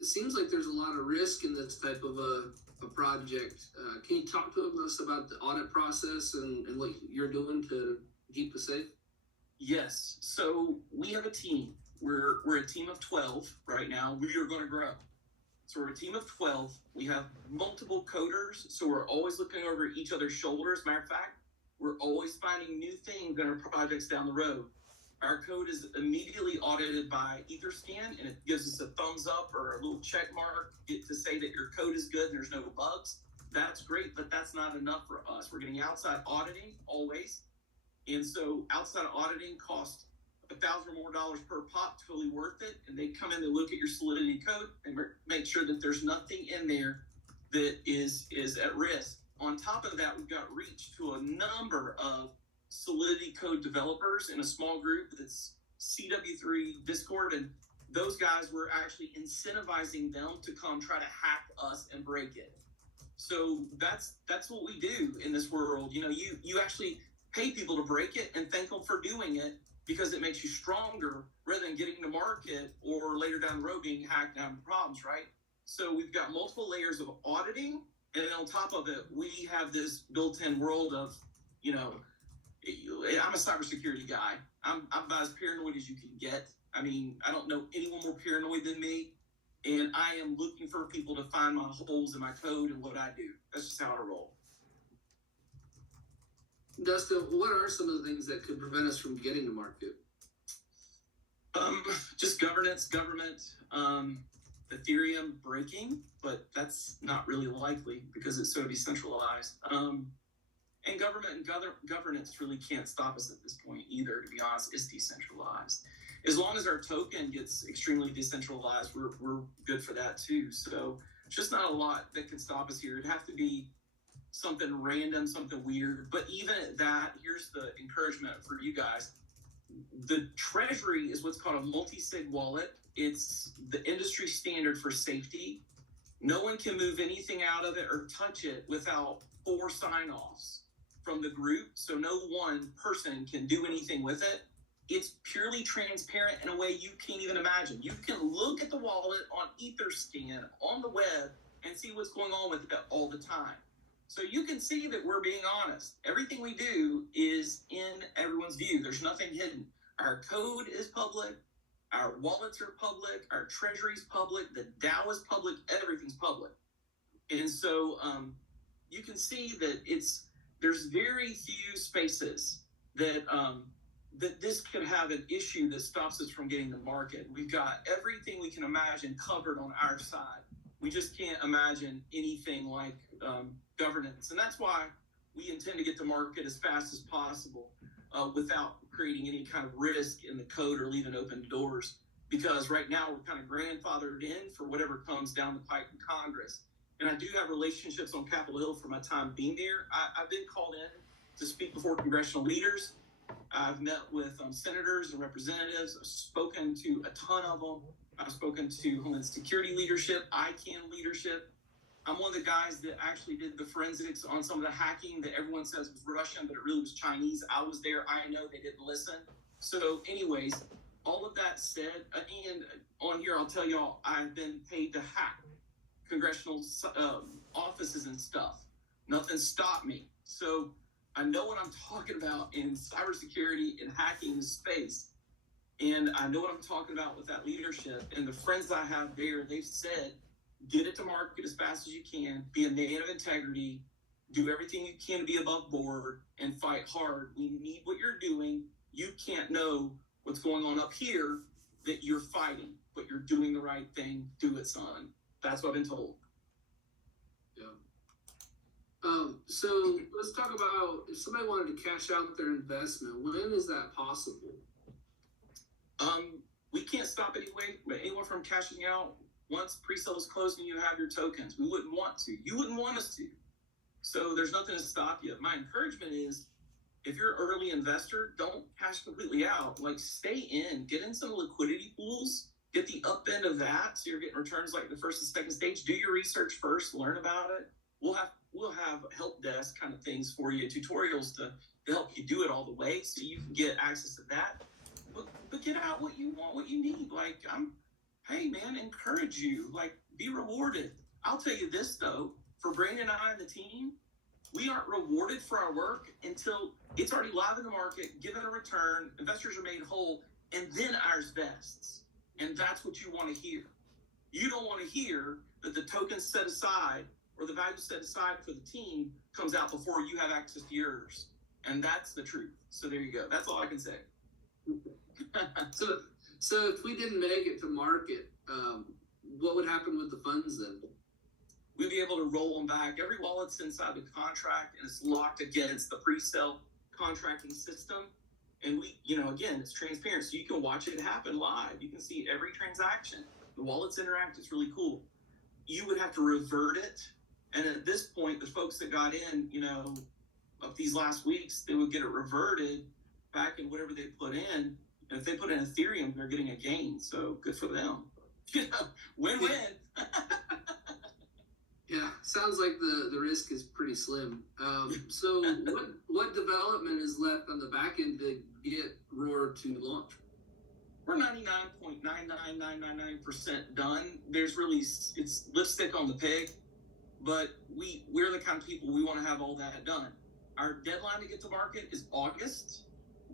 it seems like there's a lot of risk in this type of a project. Can you talk to us about the audit process and what you're doing to keep us safe? Yes. So we have a team. We're a team of 12 right now. We are going to grow. So we're a team of 12. We have multiple coders, so we're always looking over each other's shoulders. Matter of fact, we're always finding new things in our projects down the road. Our code is immediately audited by Etherscan, and it gives us a thumbs up or a little check mark to say that your code is good and there's no bugs. That's great, but that's not enough for us. We're getting outside auditing always. And so outside auditing costs $1,000 or more per pop, totally worth it. And they come in and look at your Solidity code and make sure that there's nothing in there that is at risk. On top of that, we've got reach to a number of Solidity code developers in a small group that's CW3 Discord, and those guys, we're actually incentivizing them to come try to hack us and break it. So that's what we do in this world. You know, you actually pay people to break it and thank them for doing it because it makes you stronger rather than getting to market or later down the road being hacked and having problems, right? So we've got multiple layers of auditing, and then on top of it, we have this built-in world of, you know, I'm a cybersecurity guy. I'm about as paranoid as you can get. I mean, I don't know anyone more paranoid than me, and I am looking for people to find my holes in my code and what I do. That's just how I roll. Dustin, what are some of the things that could prevent us from getting to market? Just governance, government, Ethereum breaking, but that's not really likely because it's so decentralized. And government and governance really can't stop us at this point either, to be honest. It's decentralized. As long as our token gets extremely decentralized, we're good for that too. So just not a lot that can stop us here. It'd have to be something random, something weird. But even at that, here's the encouragement for you guys. The Treasury is what's called a multi-sig wallet. It's the industry standard for safety. No one can move anything out of it or touch it without 4 sign-offs from the group. So no one person can do anything with it. It's purely transparent in a way you can't even imagine. You can look at the wallet on Etherscan on the web and see what's going on with it all the time. So you can see that we're being honest. Everything we do is in everyone's view. There's nothing hidden. Our code is public. Our wallets are public. Our treasury is public. The DAO is public. Everything's public. And so you can see that there's very few spaces that that this could have an issue that stops us from getting to market. We've got everything we can imagine covered on our side. We just can't imagine anything like governance. And that's why we intend to get to market as fast as possible. without creating any kind of risk in the code or leaving open doors. Because right now we're kind of grandfathered in for whatever comes down the pike in Congress. And I do have relationships on Capitol Hill from my time being there. I've been called in to speak before congressional leaders. I've met with senators and representatives. I've spoken to a ton of them. I've spoken to Homeland Security leadership, ICANN leadership. I'm one of the guys that actually did the forensics on some of the hacking that everyone says was Russian, but it really was Chinese. I was there. I know they didn't listen. So anyways, all of that said, and on here I'll tell y'all, I've been paid to hack congressional offices and stuff. Nothing stopped me. So I know what I'm talking about in cybersecurity and hacking space. And I know what I'm talking about with that leadership. And the friends I have there, they've said, get it to market as fast as you can, be a man of integrity, do everything you can to be above board, and fight hard. We need what you're doing. You can't know what's going on up here that you're fighting, but you're doing the right thing. Do it, son. That's what I've been told. Yeah. So let's talk about if somebody wanted to cash out their investment, when is that possible? We can't stop anyone from cashing out once pre-sale is closed and you have your tokens. We wouldn't want to. You wouldn't want us to. So there's nothing to stop you. My encouragement is, if you're an early investor, don't cash completely out. Like, stay in, get in some liquidity pools, get the up end of that, so you're getting returns like the first and second stage. Do your research first, learn about it. We'll have help desk kind of things for you, tutorials to help you do it all the way, so you can get access to that. But get out what you want, what you need. Like, hey man, encourage you. Like, be rewarded. I'll tell you this though, for Brandon and I and the team, we aren't rewarded for our work until it's already live in the market, given a return, investors are made whole, and then ours vests. And that's what you want to hear. You don't want to hear that the token set aside or the value set aside for the team comes out before you have access to yours. And that's the truth. So there you go. That's all I can say. So if we didn't make it to market, what would happen with the funds then? We'd be able to roll them back. Every wallet's inside the contract and it's locked against the pre-sale contracting system. And we, again, it's transparent. So you can watch it happen live. You can see every transaction. The wallets interact. It's really cool. You would have to revert it. And at this point, the folks that got in, of these last weeks, they would get it reverted back in whatever they put in. And if they put in Ethereum, they're getting a gain. So good for them. Win-win. Yeah, sounds like the risk is pretty slim. So what development is left on the back end to get Roar to launch? We're 99.99999% done. There's really, it's lipstick on the pig, but we're the kind of people, we want to have all that done. Our deadline to get to market is August.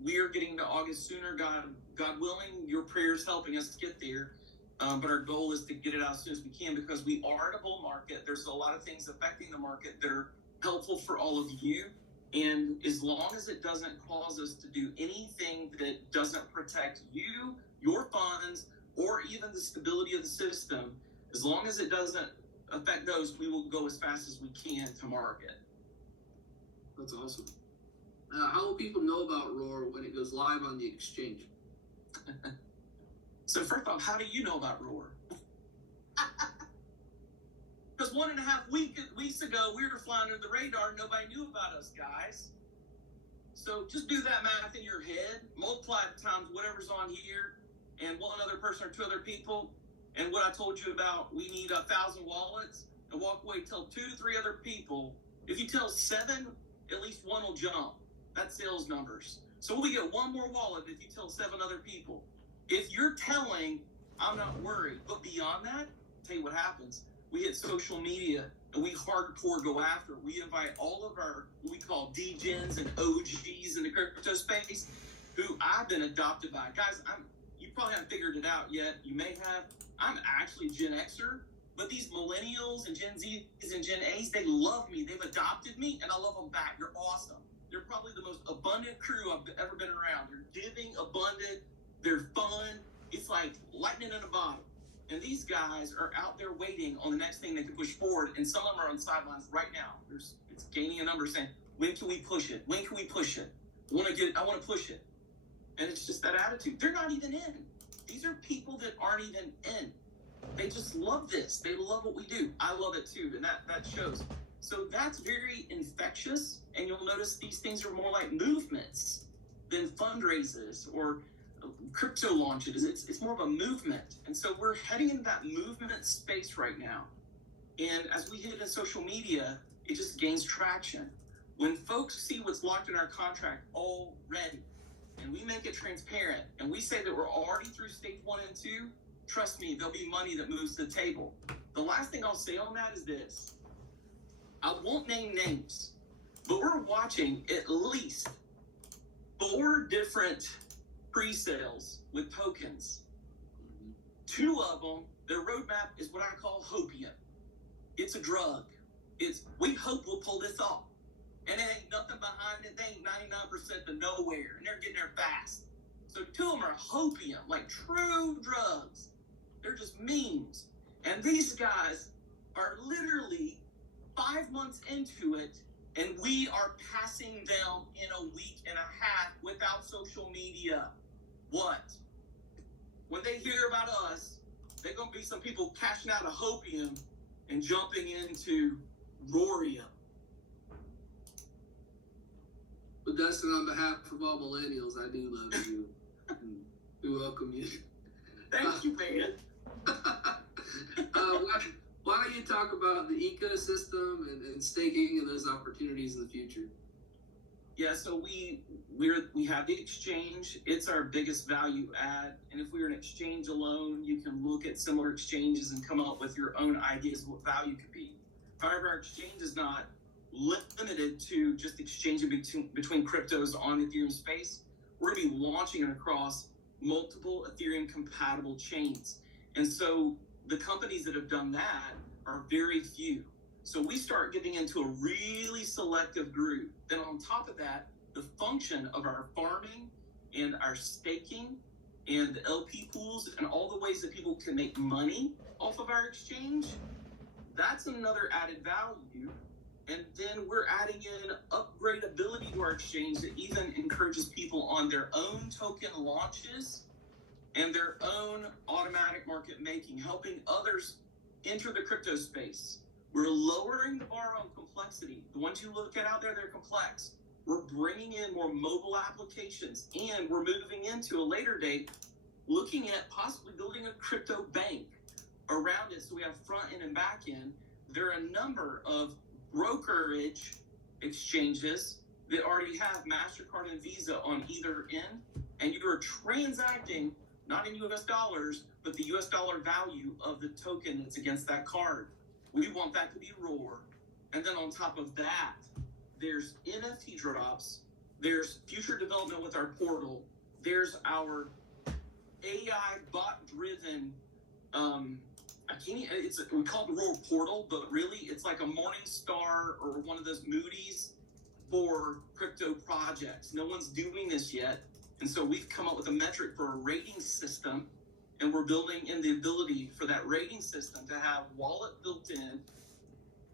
We are getting to August sooner, God willing. Your prayers helping us to get there. But our goal is to get it out as soon as we can, because we are in a bull market. There's a lot of things affecting the market that are helpful for all of you. And as long as it doesn't cause us to do anything that doesn't protect you, your funds, or even the stability of the system, as long as it doesn't affect those, we will go as fast as we can to market. That's awesome. How will people know about Roar when it goes live on the exchange? So first off, how do you know about Roar? Because 1.5 weeks ago, we were flying under the radar and nobody knew about us, guys. So just do that math in your head, multiply it times whatever's on here, and one other person or two other people, and what I told you about, we need 1,000 wallets, and walk away, tell 2 to 3 other people. If you tell 7, at least 1 will jump. That's sales numbers. So we get 1 more wallet if you tell 7 other people. If you're telling, I'm not worried. But beyond that, I'll tell you what happens. We hit social media and we hardcore go after. We invite all of our, what we call DGens and OGs in the crypto space, who I've been adopted by. Guys, you probably haven't figured it out yet. You may have. I'm actually Gen Xer, but these millennials and Gen Zs and Gen As, they love me. They've adopted me, and I love them back. You're awesome. They're probably the most abundant crew I've ever been around. They're giving, abundant. They're fun. It's like lightning in a bottle. And these guys are out there waiting on the next thing they can push forward. And some of them are on the sidelines right now. It's gaining a number saying, when can we push it? When can we push it? I want to push it. And it's just that attitude. They're not even in. These are people that aren't even in. They just love this. They love what we do. I love it too, and that shows. So that's very infectious, and you'll notice these things are more like movements than fundraisers or crypto launches. It's more of a movement. And so we're heading into that movement space right now. And as we hit it in social media, it just gains traction. When folks see what's locked in our contract already, and we make it transparent, and we say that we're already through stage 1 and 2, trust me, there'll be money that moves to the table. The last thing I'll say on that is this. I won't name names, but we're watching at least 4 different pre-sales with tokens. 2 of them, their roadmap is what I call hopium. It's a drug. We hope we'll pull this off. And there ain't nothing behind it. They ain't 99% to nowhere. And they're getting there fast. So 2 of them are hopium, like true drugs. They're just memes. And these guys are literally 5 months into it, and we are passing them in a week and a half without social media. What? When they hear about us, they're going to be some people cashing out of hopium and jumping into Rorium. But Dustin, on behalf of all millennials, I do love you. And we welcome you. Thank you, man. Why don't you talk about the ecosystem and staking and those opportunities in the future? Yeah, so we have the exchange. It's our biggest value add. And if we were an exchange alone, you can look at similar exchanges and come up with your own ideas of what value could be. However, our exchange is not limited to just exchanging between cryptos on Ethereum space. We're going to be launching it across multiple Ethereum compatible chains. And so the companies that have done that are very few. So we start getting into a really selective group. Then on top of that, the function of our farming and our staking and the LP pools and all the ways that people can make money off of our exchange, that's another added value. And then we're adding in upgradability to our exchange that even encourages people on their own token launches and their own automatic market making, helping others enter the crypto space. We're lowering the bar on complexity. The ones you look at out there, they're complex. We're bringing in more mobile applications, and we're moving into a later date, looking at possibly building a crypto bank around it. So we have front end and back end. There are a number of brokerage exchanges that already have MasterCard and Visa on either end, and you are transacting not in US dollars, but the US dollar value of the token that's against that card. We want that to be Roar. And then on top of that, there's NFT drops, there's future development with our portal, there's our AI bot-driven, we call it the Roar Portal, but really it's like a Morningstar or one of those Moody's for crypto projects. No one's doing this yet. And so we've come up with a metric for a rating system, and we're building in the ability for that rating system to have wallet built in,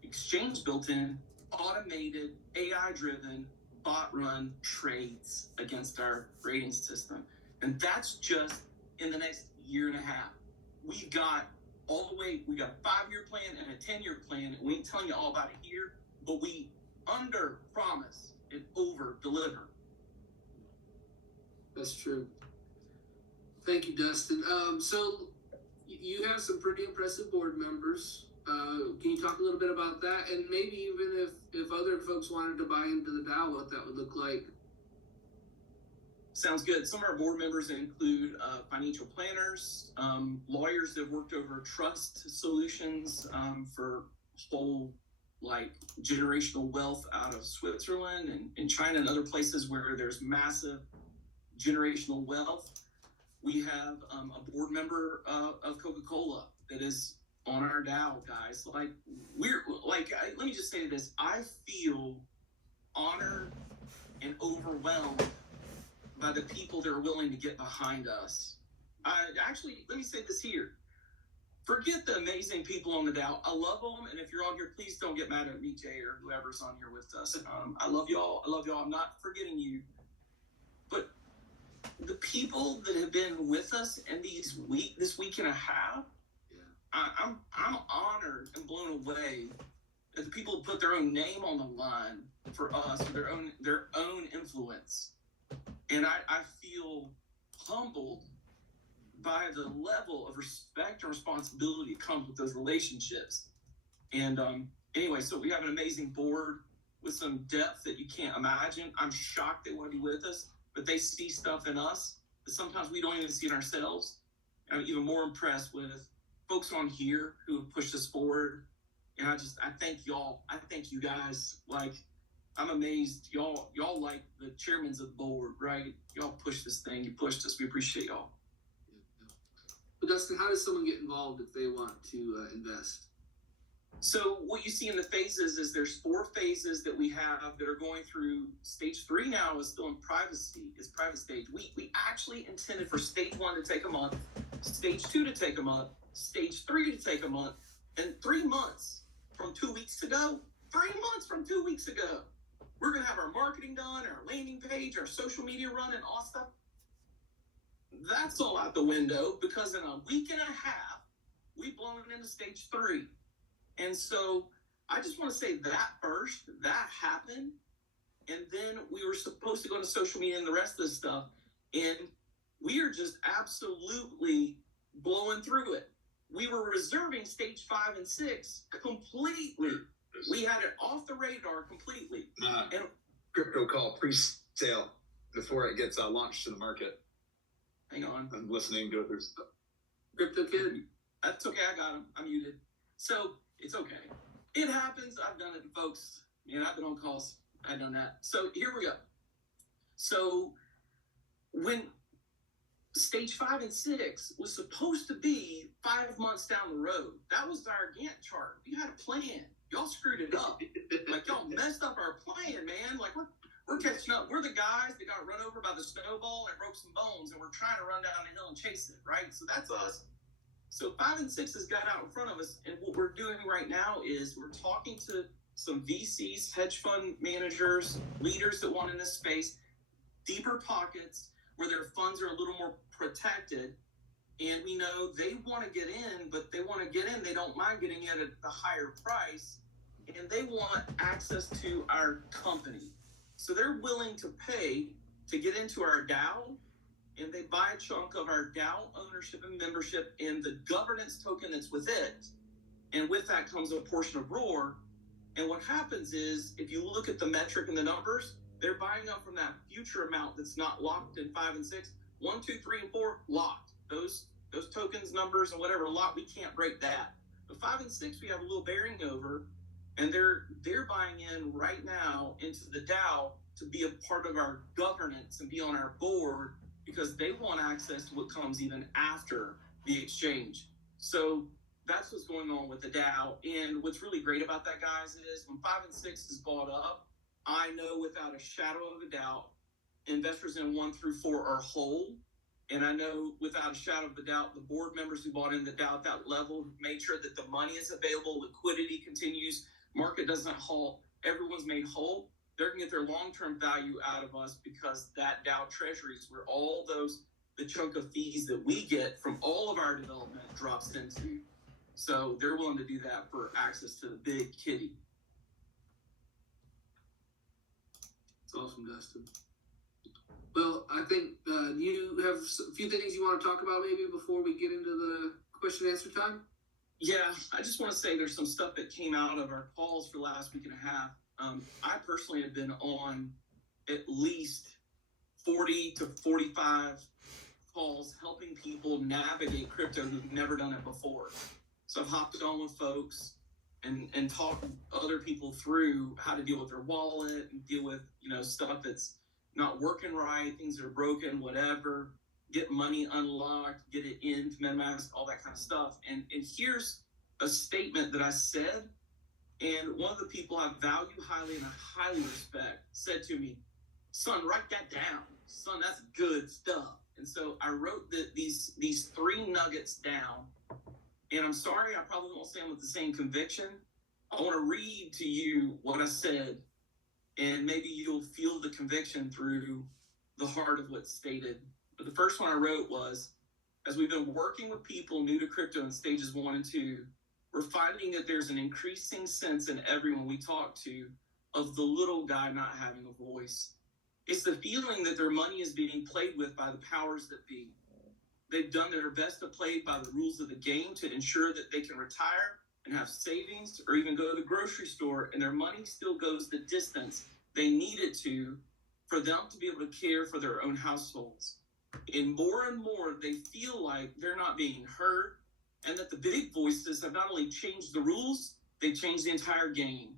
exchange built in, automated, AI-driven, bot-run trades against our rating system. And that's just in the next year and a half. We got a 5-year plan and a 10-year plan, and we ain't telling you all about it here, but we under-promise and over-deliver. That's true. Thank you, Dustin. So you have some pretty impressive board members. Can you talk a little bit about that? And maybe even if other folks wanted to buy into the DAO, what that would look like? Sounds good. Some of our board members include financial planners, lawyers that have worked over trust solutions for whole generational wealth out of Switzerland and China and other places where there's massive generational wealth. We have a board member of Coca-Cola that is on our DAO, guys. Let me just say this. I feel honored and overwhelmed by the people that are willing to get behind us. Let me say this here. Forget the amazing people on the DAO. I love them, and if you're on here, please don't get mad at me, Jay, or whoever's on here with us. I love y'all. I'm not forgetting you. the people that have been with us in this week and a half, I'm honored and blown away that the people put their own name on the line for us, for their own influence, and I feel humbled by the level of respect and responsibility that comes with those relationships. And anyway, so we have an amazing board with some depth that you can't imagine. I'm shocked they want to be with us, but they see stuff in us that sometimes we don't even see in ourselves. And I'm even more impressed with folks on here who have pushed us forward. And I thank y'all. I thank you guys. Like, I'm amazed. Y'all like the chairmans of the board, right? Y'all pushed this thing. You pushed us. We appreciate y'all. But Dustin, how does someone get involved if they want to invest? So what you see in the phases is there's 4 phases that we have that are going through. Stage 3 now is still in privacy. It's private stage. We actually intended for stage 1 to take a month, stage 2 to take a month, stage 3 to take a month, and 3 months from 2 weeks ago, 3 months from 2 weeks ago, we're going to have our marketing done, our landing page, our social media run, and all stuff. That's all out the window because in a week and a half, we've blown into stage 3. And so I just want to say that first, that happened. And then we were supposed to go to social media and the rest of this stuff. And we are just absolutely blowing through it. We were reserving stage 5 and 6 completely. We had it off the radar completely. And crypto call pre-sale before it gets launched to the market. Hang on. I'm listening to others. Crypto Kid? That's okay. I got him. I'm muted. So it's okay. It happens. I've done it, folks. Man, I've been on calls. I've done that. So here we go. So when stage 5 and 6 was supposed to be 5 months down the road, that was our Gantt chart. We had a plan. Y'all screwed it up. Like, y'all messed up our plan, man. Like, we're catching up. We're the guys that got run over by the snowball and broke some bones, and we're trying to run down the hill and chase it, right? So that's us. So 5 and 6 has got out in front of us, and what we're doing right now is we're talking to some VCs, hedge fund managers, leaders that want in this space, deeper pockets where their funds are a little more protected, and we know they want to get in, but they want to get in, they don't mind getting in at the higher price, and they want access to our company. So they're willing to pay to get into our DAO, and they buy a chunk of our DAO ownership and membership and the governance token that's with it. And with that comes a portion of Roar. And what happens is, if you look at the metric and the numbers, they're buying up from that future amount that's not locked in 5 and 6. 1, 2, 3, and 4 locked. Those tokens, numbers, and whatever locked. We can't break that. But 5 and 6, we have a little bearing over, and they're buying in right now into the DAO to be a part of our governance and be on our board, because they want access to what comes even after the exchange. So that's what's going on with the DAO. And what's really great about that, guys, is when 5 and 6 is bought up, I know without a shadow of a doubt, investors in 1 through 4 are whole. And I know without a shadow of a doubt, the board members who bought in the DAO at that level made sure that the money is available, liquidity continues, market doesn't halt, everyone's made whole. They're going to get their long-term value out of us because that DAO treasury is where all the chunk of fees that we get from all of our development drops into. So they're willing to do that for access to the big kitty. It's awesome, Dustin. Well, I think you have a few things you want to talk about maybe before we get into the question and answer time? Yeah, I just want to say there's some stuff that came out of our calls for the last week and a half. I personally have been on at least 40 to 45 calls helping people navigate crypto who've never done it before. So I've hopped on with folks and talked other people through how to deal with their wallet and deal with, stuff that's not working right, things that are broken, whatever, get money unlocked, get it into MetaMask, all that kind of stuff. And here's a statement that I said. And one of the people I value highly and I highly respect said to me, "Son, write that down. Son, that's good stuff." And so I wrote these 3 nuggets down. And I'm sorry, I probably won't say them with the same conviction. I want to read to you what I said, and maybe you'll feel the conviction through the heart of what's stated. But the first one I wrote was, as we've been working with people new to crypto in stages 1 and 2, we're finding that there's an increasing sense in everyone we talk to of the little guy not having a voice. It's the feeling that their money is being played with by the powers that be. They've done their best to play by the rules of the game to ensure that they can retire and have savings or even go to the grocery store, and their money still goes the distance they need it to for them to be able to care for their own households. And more, they feel like they're not being heard, and that the big voices have not only changed the rules, they changed the entire game.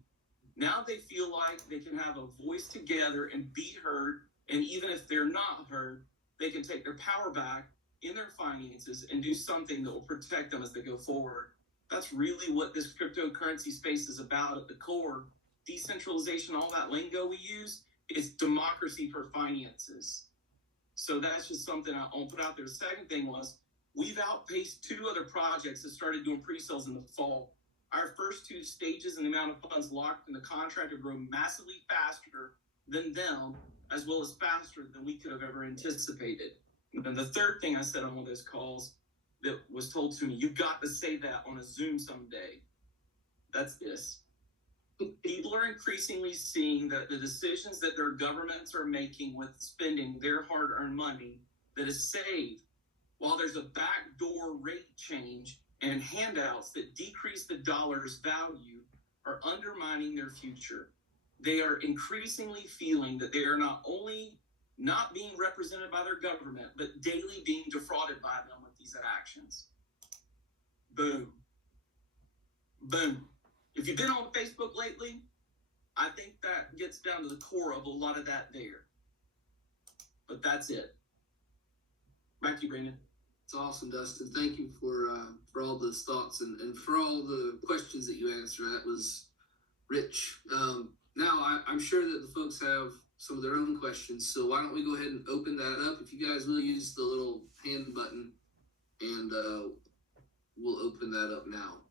Now they feel like they can have a voice together and be heard, and even if they're not heard, they can take their power back in their finances and do something that will protect them as they go forward. That's really what this cryptocurrency space is about at the core. Decentralization, all that lingo we use, is democracy for finances. So that's just something I'll put out there. The second thing was, we've outpaced 2 other projects that started doing pre-sales in the fall. Our first 2 stages and the amount of funds locked in the contract have grown massively faster than them, as well as faster than we could have ever anticipated. And the third thing I said on one of those calls that was told to me, you've got to say that on a Zoom someday. That's this. People are increasingly seeing that the decisions that their governments are making with spending their hard-earned money that is saved, while there's a backdoor rate change and handouts that decrease the dollar's value, are undermining their future. They are increasingly feeling that they are not only not being represented by their government, but daily being defrauded by them with these actions. Boom. Boom. If you've been on Facebook lately, I think that gets down to the core of a lot of that there. But that's it. Back to you, Brandon. It's awesome, Dustin. Thank you for all those thoughts and for all the questions that you answered. That was rich. Now, I'm sure that the folks have some of their own questions, so why don't we go ahead and open that up? If you guys will use the little hand button, and we'll open that up now.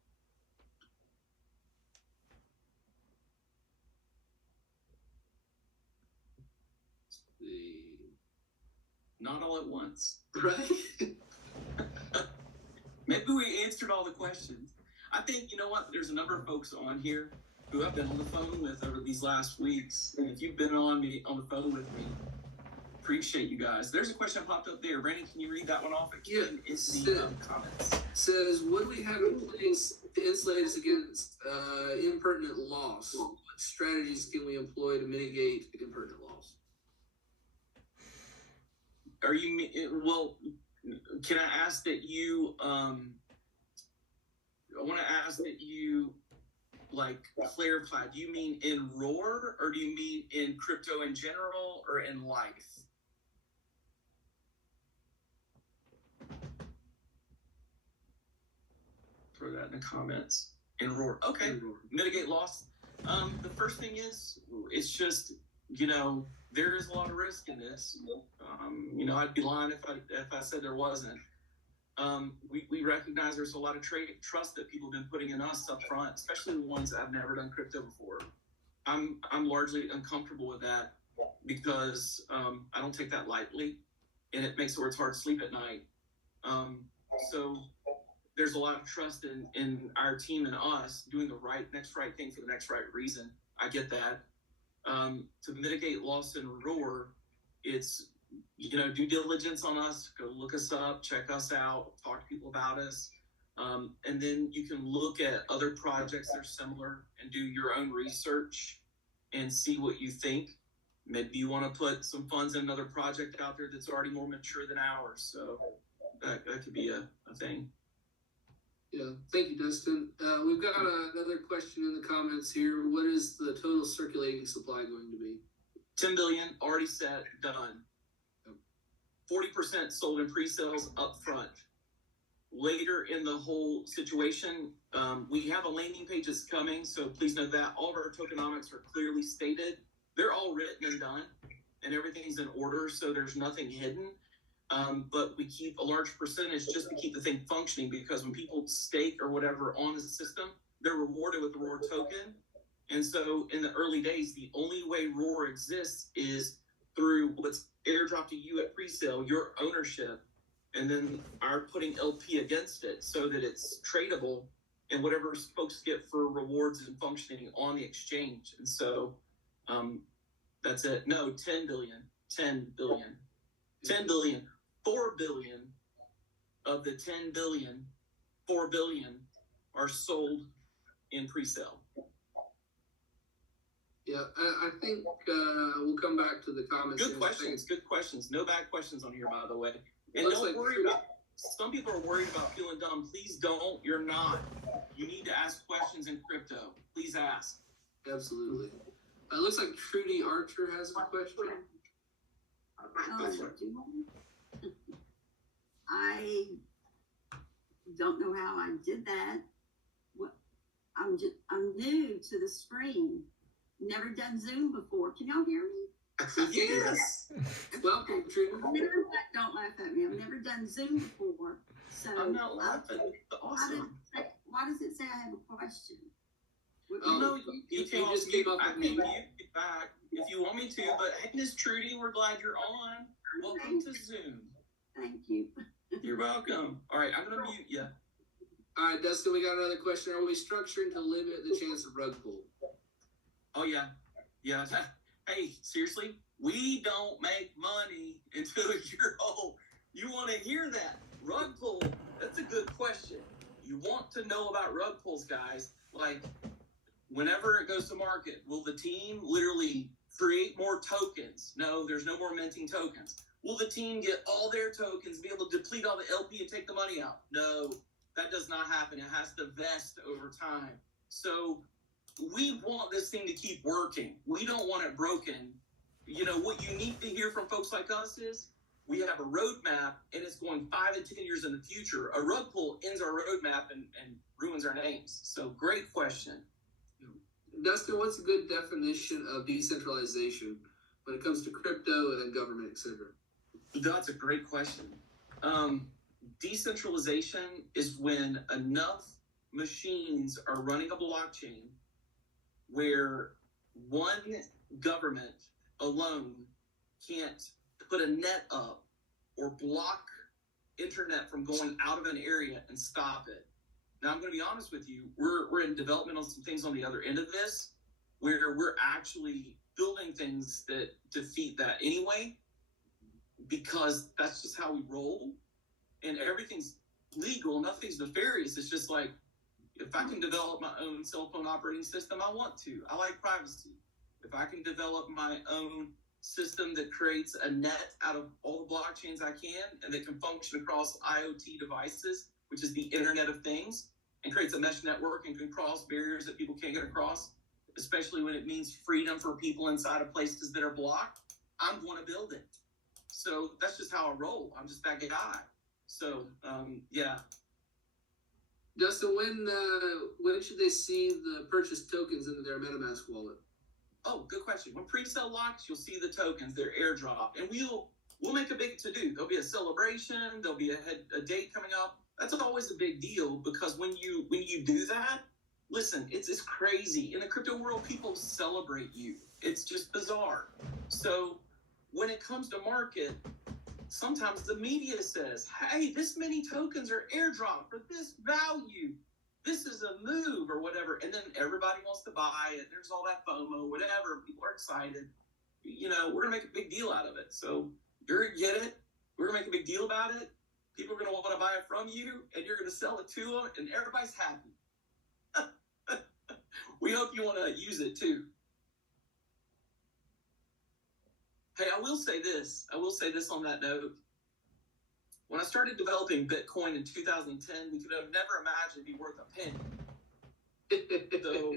Not all at once. Right? Maybe we answered all the questions. I think, you know what, there's a number of folks on here who I've been on the phone with over these last weeks. And if you've been on the phone with me, appreciate you guys. There's a question that popped up there. Brandon, can you read that one off again? It's the comments. Says, what do we have in place to insulate us against impertinent loss? What strategies can we employ to mitigate impertinent loss? Can I ask that you, I want to ask that you, clarify. Do you mean in Roar, or do you mean in crypto in general, or in life? Throw that in the comments. In Roar. Okay. In Roar. Mitigate loss. The first thing is, it's just, there is a lot of risk in this. I'd be lying if I said there wasn't. We recognize there's a lot of trust that people have been putting in us up front, especially the ones that have never done crypto before. I'm largely uncomfortable with that because I don't take that lightly, and it makes it where it's hard to sleep at night. So there's a lot of trust in our team and us doing the next right thing for the next right reason. I get that. To mitigate loss in Roar, it's, due diligence on us. Go look us up, check us out, talk to people about us. And then you can look at other projects that are similar and do your own research and see what you think. Maybe you want to put some funds in another project out there that's already more mature than ours. So that could be a thing. Yeah, thank you, Dustin. We've got another question in the comments here. What is the total circulating supply going to be? 10 billion, already set, done. 40% sold in pre-sales up front. Later in the whole situation, we have a landing page that's coming, so please note that all of our tokenomics are clearly stated. They're all written and done, and everything's in order, so there's nothing hidden. But we keep a large percentage just to keep the thing functioning, because when people stake or whatever on the system, they're rewarded with the Roar token. And so in the early days, the only way Roar exists is through what's airdropped to you at pre-sale, your ownership, and then our putting LP against it so that it's tradable and whatever folks get for rewards and functioning on the exchange. And so that's it. No, 10 billion, 10 billion, 10 billion, 4 billion of the 10 billion, 4 billion are sold in pre-sale. Yeah, I think we'll come back to the comments. Good questions. Good questions. No bad questions on here, by the way. And Looks don't like worry about. Some people are worried about feeling dumb. Please don't. You're not. You need to ask questions in crypto. Please ask. Absolutely. It looks like Trudy Archer has a question. I don't know how I did that. I'm new to the screen. Never done Zoom before. Can y'all hear me? Yes. Welcome, Trudy. Don't laugh at me. I've never done Zoom before. So I'm not laughing. It's awesome. Why does it say I have a question? Oh, No, you came just off came mute. up I with can me. mute you back if you want me to. But hey, Miss Trudy, we're glad you're on. Welcome to Zoom. Thank you. You're welcome. All right, I'm gonna mute you. All right, Dustin, we got another question. Are we structuring to limit the chance of rug pull? Oh yeah. Hey, seriously, we don't make money until you're old. You want to hear that? Rug pull, that's a good question. You want to know about rug pulls, guys. Like, whenever it goes to market, will the team literally create more tokens? No, there's no more minting tokens. Will the team get all their tokens, be able to deplete all the LP and take the money out? No, that does not happen. It has to vest over time. So we want this thing to keep working. We don't want it broken. You know, what you need to hear from folks like us is we have a roadmap and it's going 5 and 10 years in the future. A rug pull ends our roadmap and ruins our names. So great question. Dustin, what's a good definition of decentralization when it comes to crypto and government, etc.? That's a great question. Decentralization is when enough machines are running a blockchain where one government alone can't put a net up or block internet from going out of an area and stop it. Now, I'm going to be honest with you. We're in development on some things on the other end of this where we're actually building things that defeat that anyway, because that's just how we roll. And everything's legal. Nothing's nefarious. It's just like, if I can develop my own cell phone operating system, I want to. I like privacy. If I can develop my own system that creates a net out of all the blockchains I can and that can function across IoT devices, which is the Internet of Things, and creates a mesh network and can cross barriers that people can't get across, especially when it means freedom for people inside of places that are blocked, I'm going to build it. So that's just how I roll. I'm just that guy. So, yeah. Dustin, when should they see the purchased tokens into their MetaMask wallet? Oh, good question. When pre-sale locks, you'll see the tokens, they're airdropped, and we'll make a big to-do. There'll be a celebration, there'll be a date coming up. That's always a big deal because when you do that, listen, it's crazy. In the crypto world, people celebrate you. It's just bizarre. So when it comes to market, sometimes the media says, hey, this many tokens are airdropped for this value. This is a move or whatever. And then everybody wants to buy it. There's all that FOMO, whatever. People are excited. You know, we're going to make a big deal out of it. So you're going to get it. We're going to make a big deal about it. People are going to want to buy it from you, and you're going to sell it to them, and everybody's happy. We hope you want to use it too. Hey, I will say this on that note. When I started developing Bitcoin in 2010, we could have never imagined it'd be worth a penny. So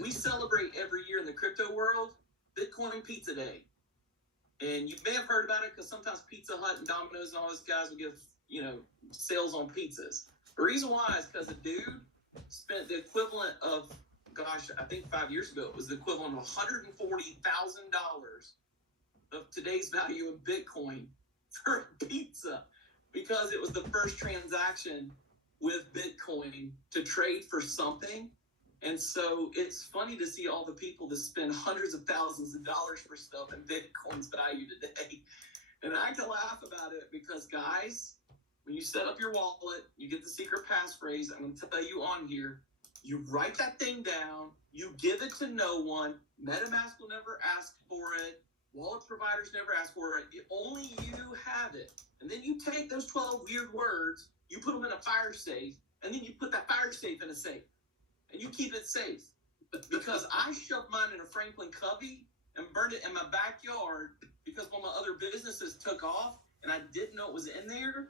we celebrate every year in the crypto world Bitcoin Pizza Day. And you may have heard about it because sometimes Pizza Hut and Domino's and all those guys will give, sales on pizzas. The reason why is because a dude spent the equivalent of, I think 5 years ago, it was the equivalent of $140,000 of today's value in Bitcoin for a pizza because it was the first transaction with Bitcoin to trade for something And so it's funny to see all the people that spend hundreds of thousands of dollars for stuff and Bitcoin's value today. And I can laugh about it because, guys, when you set up your wallet, you get the secret passphrase. I'm going to tell you on here. You write that thing down. You give it to no one. MetaMask will never ask for it. Wallet providers never ask for it. Only you have it. And then you take those 12 weird words, you put them in a fire safe, and then you put that fire safe in a safe. And you keep it safe. Because I shoved mine in a Franklin Covey and burned it in my backyard because one of my other businesses took off and I didn't know it was in there.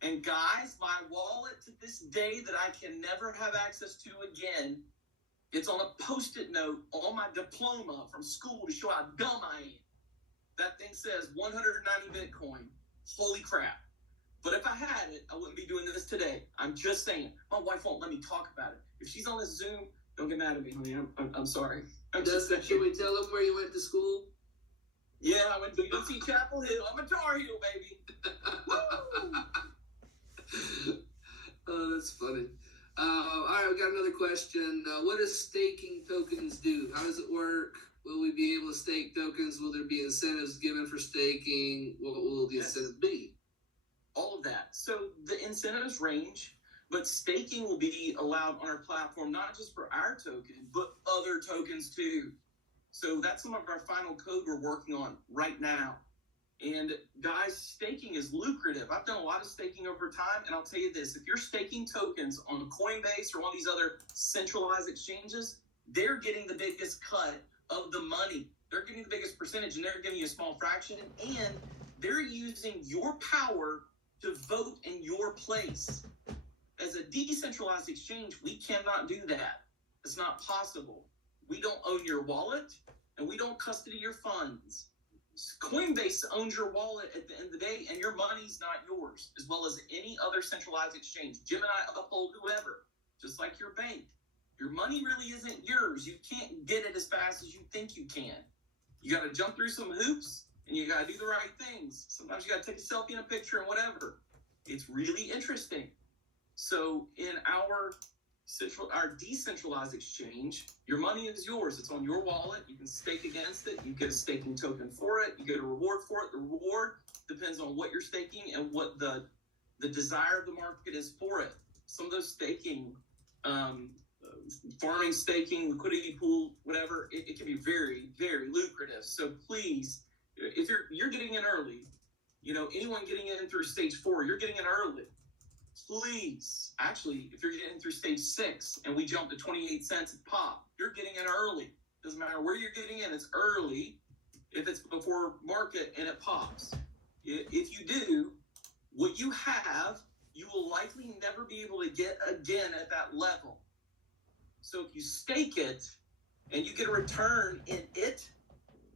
And guys, my wallet to this day that I can never have access to again, it's on a Post-it note on my diploma from school to show how dumb I am. That thing says 190 Bitcoin. Holy crap. But if I had it, I wouldn't be doing this today. I'm just saying. My wife won't let me talk about it. If she's on this Zoom, don't get mad at me, honey. I'm sorry. Dustin, should we tell them where you went to school? Yeah, I went to UC Chapel Hill. I'm a Tar Heel, baby. Oh, that's funny. All right, we got another question. What does staking tokens do? How does it work? Will we be able to stake tokens? Will there be incentives given for staking? What will the incentives be? All of that. So the incentives range, but staking will be allowed on our platform, not just for our token, but other tokens too. So that's some of our final code we're working on right now. And guys, staking is lucrative. I've done a lot of staking over time, and I'll tell you this, if you're staking tokens on Coinbase or one of these other centralized exchanges, they're getting the biggest cut of the money. They're getting the biggest percentage, and they're giving you a small fraction, and they're using your power to vote in your place. As a decentralized exchange, we cannot do that. It's not possible. We don't own your wallet, and we don't custody your funds. Coinbase owns your wallet at the end of the day, and your money's not yours, as well as any other centralized exchange. Gemini, Uphold, whoever, just like your bank. Your money really isn't yours. You can't get it as fast as you think you can. You got to jump through some hoops, and you got to do the right things. Sometimes you got to take a selfie and a picture and whatever. It's really interesting. So in our decentralized exchange, your money is yours. It's on your wallet. You can stake against it. You get a staking token for it. You get a reward for it. The reward depends on what you're staking and what the desire of the market is for it. Some of those staking, farming, staking, liquidity pool, whatever, it can be very, very lucrative. So please, if you're getting in early, anyone getting in through stage 4, you're getting in early. Please, actually, if you're getting through stage 6 and we jump to 28 cents a pop, you're getting in early. Doesn't matter where you're getting in, it's early. If it's before market and it pops. If you do, what you have, you will likely never be able to get again at that level. So if you stake it and you get a return in it,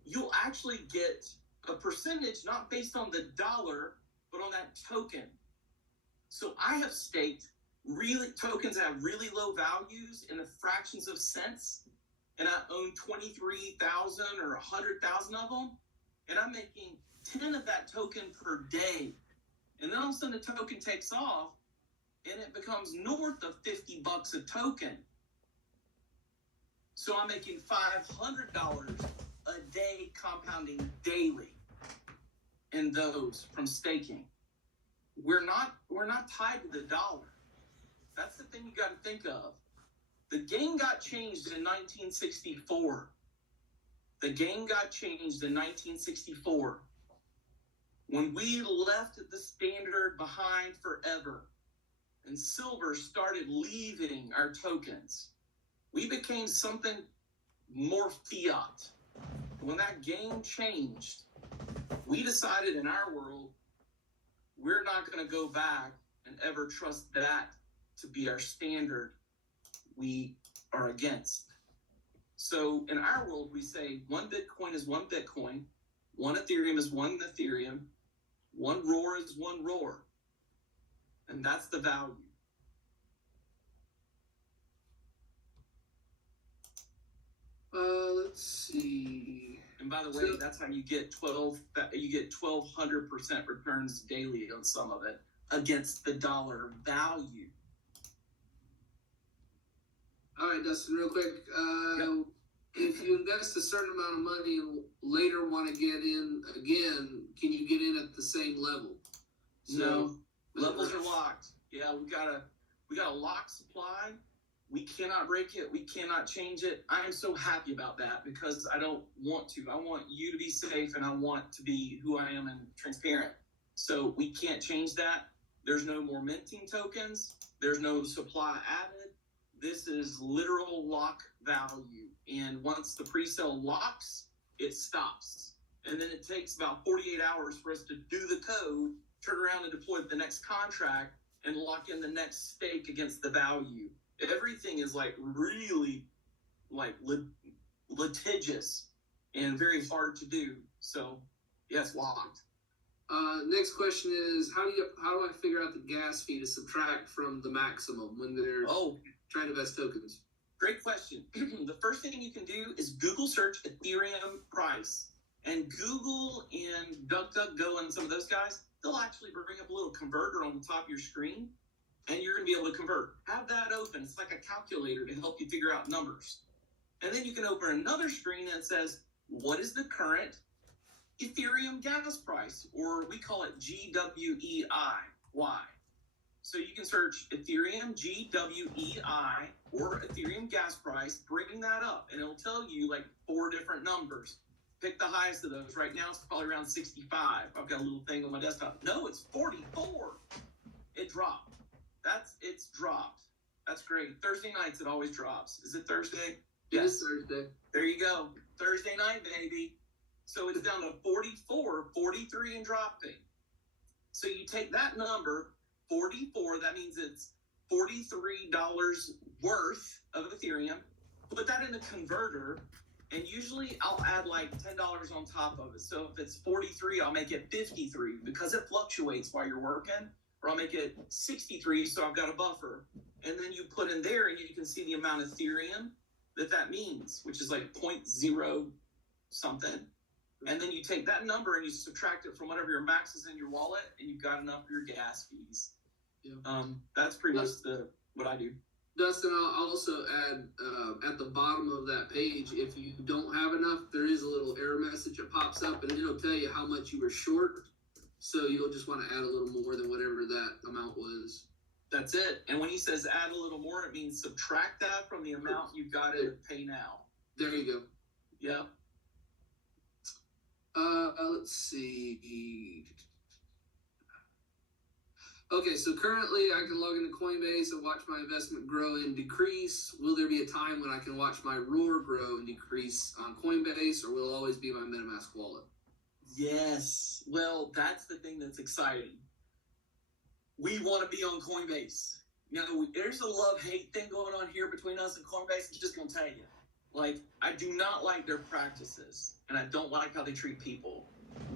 you'll actually get a percentage not based on the dollar, but on that token. So I have staked tokens that have really low values in the fractions of cents, and I own 23,000 or 100,000 of them, and I'm making 10 of that token per day. And then all of a sudden the token takes off, and it becomes north of $50 a token. So I'm making $500 a day compounding daily in those from staking. We're not tied to the dollar. That's the thing you got to think of. The game got changed in 1964. The game got changed in 1964 when we left the standard behind forever and silver started leaving our tokens. We became something more fiat. When that game changed, we decided in our world, we're not going to go back and ever trust that to be our standard. We are against. So in our world, we say one Bitcoin is one Bitcoin, one Ethereum is one Ethereum, one Roar is one Roar. And that's the value. Let's see. And by the way, that's how you get 1,200% returns daily on some of it against the dollar value. All right, Dustin, real quick. Yep. If you invest a certain amount of money and later want to get in again, can you get in at the same level? No, levels are locked. Yeah, we got a locked supply. We cannot break it. We cannot change it. I am so happy about that because I don't want to. I want you to be safe and I want to be who I am and transparent. So we can't change that. There's no more minting tokens. There's no supply added. This is literal lock value. And once the pre-sale locks, it stops. And then it takes about 48 hours for us to do the code, turn around and deploy the next contract, and lock in the next stake against the value. Everything is like really like litigious and very hard to do. So yes, locked. Next question is how do I figure out the gas fee to subtract from the maximum when they're trying to invest tokens? Great question. The first thing you can do is Google search Ethereum price, and Google and DuckDuckGo and some of those guys, they'll actually bring up a little converter on the top of your screen, and you're going to be able to convert. Have that open. It's like a calculator to help you figure out numbers. And then you can open another screen that says, what is the current Ethereum gas price? Or we call it GWEI. Why? So you can search Ethereum GWEI or Ethereum gas price, bring that up, and it'll tell you like 4 different numbers. Pick the highest of those. Right now it's probably around 65. I've got a little thing on my desktop. No, it's 44. It dropped. It's dropped. That's great. Thursday nights it always drops. Is it Thursday? Yes. It is Thursday. There you go. Thursday night, baby. So it's down to 44, 43 and dropping. So you take that number, 44, that means it's $43 worth of Ethereum. Put that in a converter, and usually I'll add like $10 on top of it. So if it's 43, I'll make it 53 because it fluctuates while you're working. Or I'll make it 63, so I've got a buffer. And then you put in there, and you can see the amount of Ethereum that means, which is like 0.0 something. And then you take that number and you subtract it from whatever your max is in your wallet, and you've got enough for your gas fees. Yeah. That's pretty much what I do. Dustin, I'll also add at the bottom of that page, if you don't have enough, there is a little error message that pops up, and it'll tell you how much you were short. So you'll just want to add a little more than whatever that amount was. That's it. And when he says add a little more, it means subtract that from the amount you've got to pay now. There you go. Yep. Let's see. Okay, so currently I can log into Coinbase and watch my investment grow and decrease. Will there be a time when I can watch my ROAR grow and decrease on Coinbase, or will it always be my MetaMask wallet? Yes. Well, that's the thing that's exciting. We want to be on Coinbase. You know, there's a love-hate thing going on here between us and Coinbase. I'm just going to tell you. Like, I do not like their practices, and I don't like how they treat people.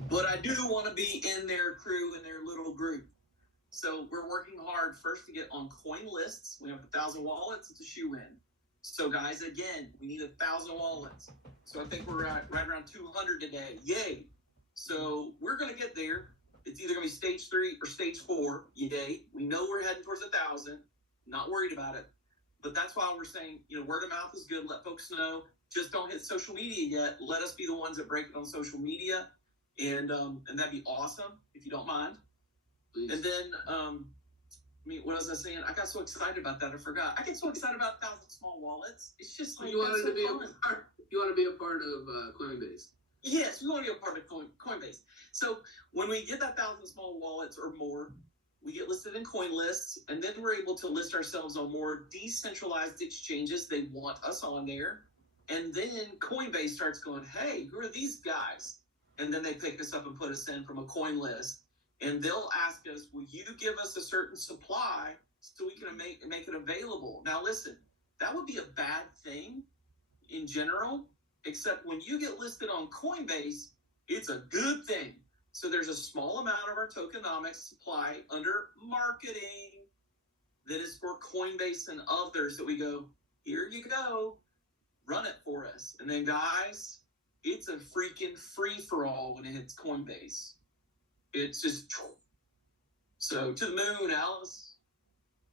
But I do want to be in their crew, in their little group. So we're working hard first to get on CoinLists. We have 1,000 wallets. It's a shoe-in. So, guys, again, we need 1,000 wallets. So I think we're at right around 200 today. Yay. So we're going to get there. It's either going to be stage 3 or stage 4. Yay. We know we're heading towards 1,000. Not worried about it. But that's why we're saying, you know, word of mouth is good. Let folks know. Just don't hit social media yet. Let us be the ones that break it on social media. And that'd be awesome, if you don't mind. Please. And then, what was I saying? I got so excited about that, I forgot. I get so excited about 1,000 small wallets. It's just like, you want to be a part of Coinbase. Yes, we want to be a part of Coinbase. So when we get that 1,000 small wallets or more, we get listed in CoinLists, and then we're able to list ourselves on more decentralized exchanges. They want us on there. And then Coinbase starts going, hey, who are these guys? And then they pick us up and put us in from a coin list. And they'll ask us, will you give us a certain supply so we can make it available? Now, listen, that would be a bad thing in general, except when you get listed on Coinbase, it's a good thing. So there's a small amount of our tokenomics supply under marketing that is for Coinbase and others that we go, here you go, run it for us. And then, guys, it's a freaking free-for-all when it hits Coinbase. It's just, so to the moon, Alice.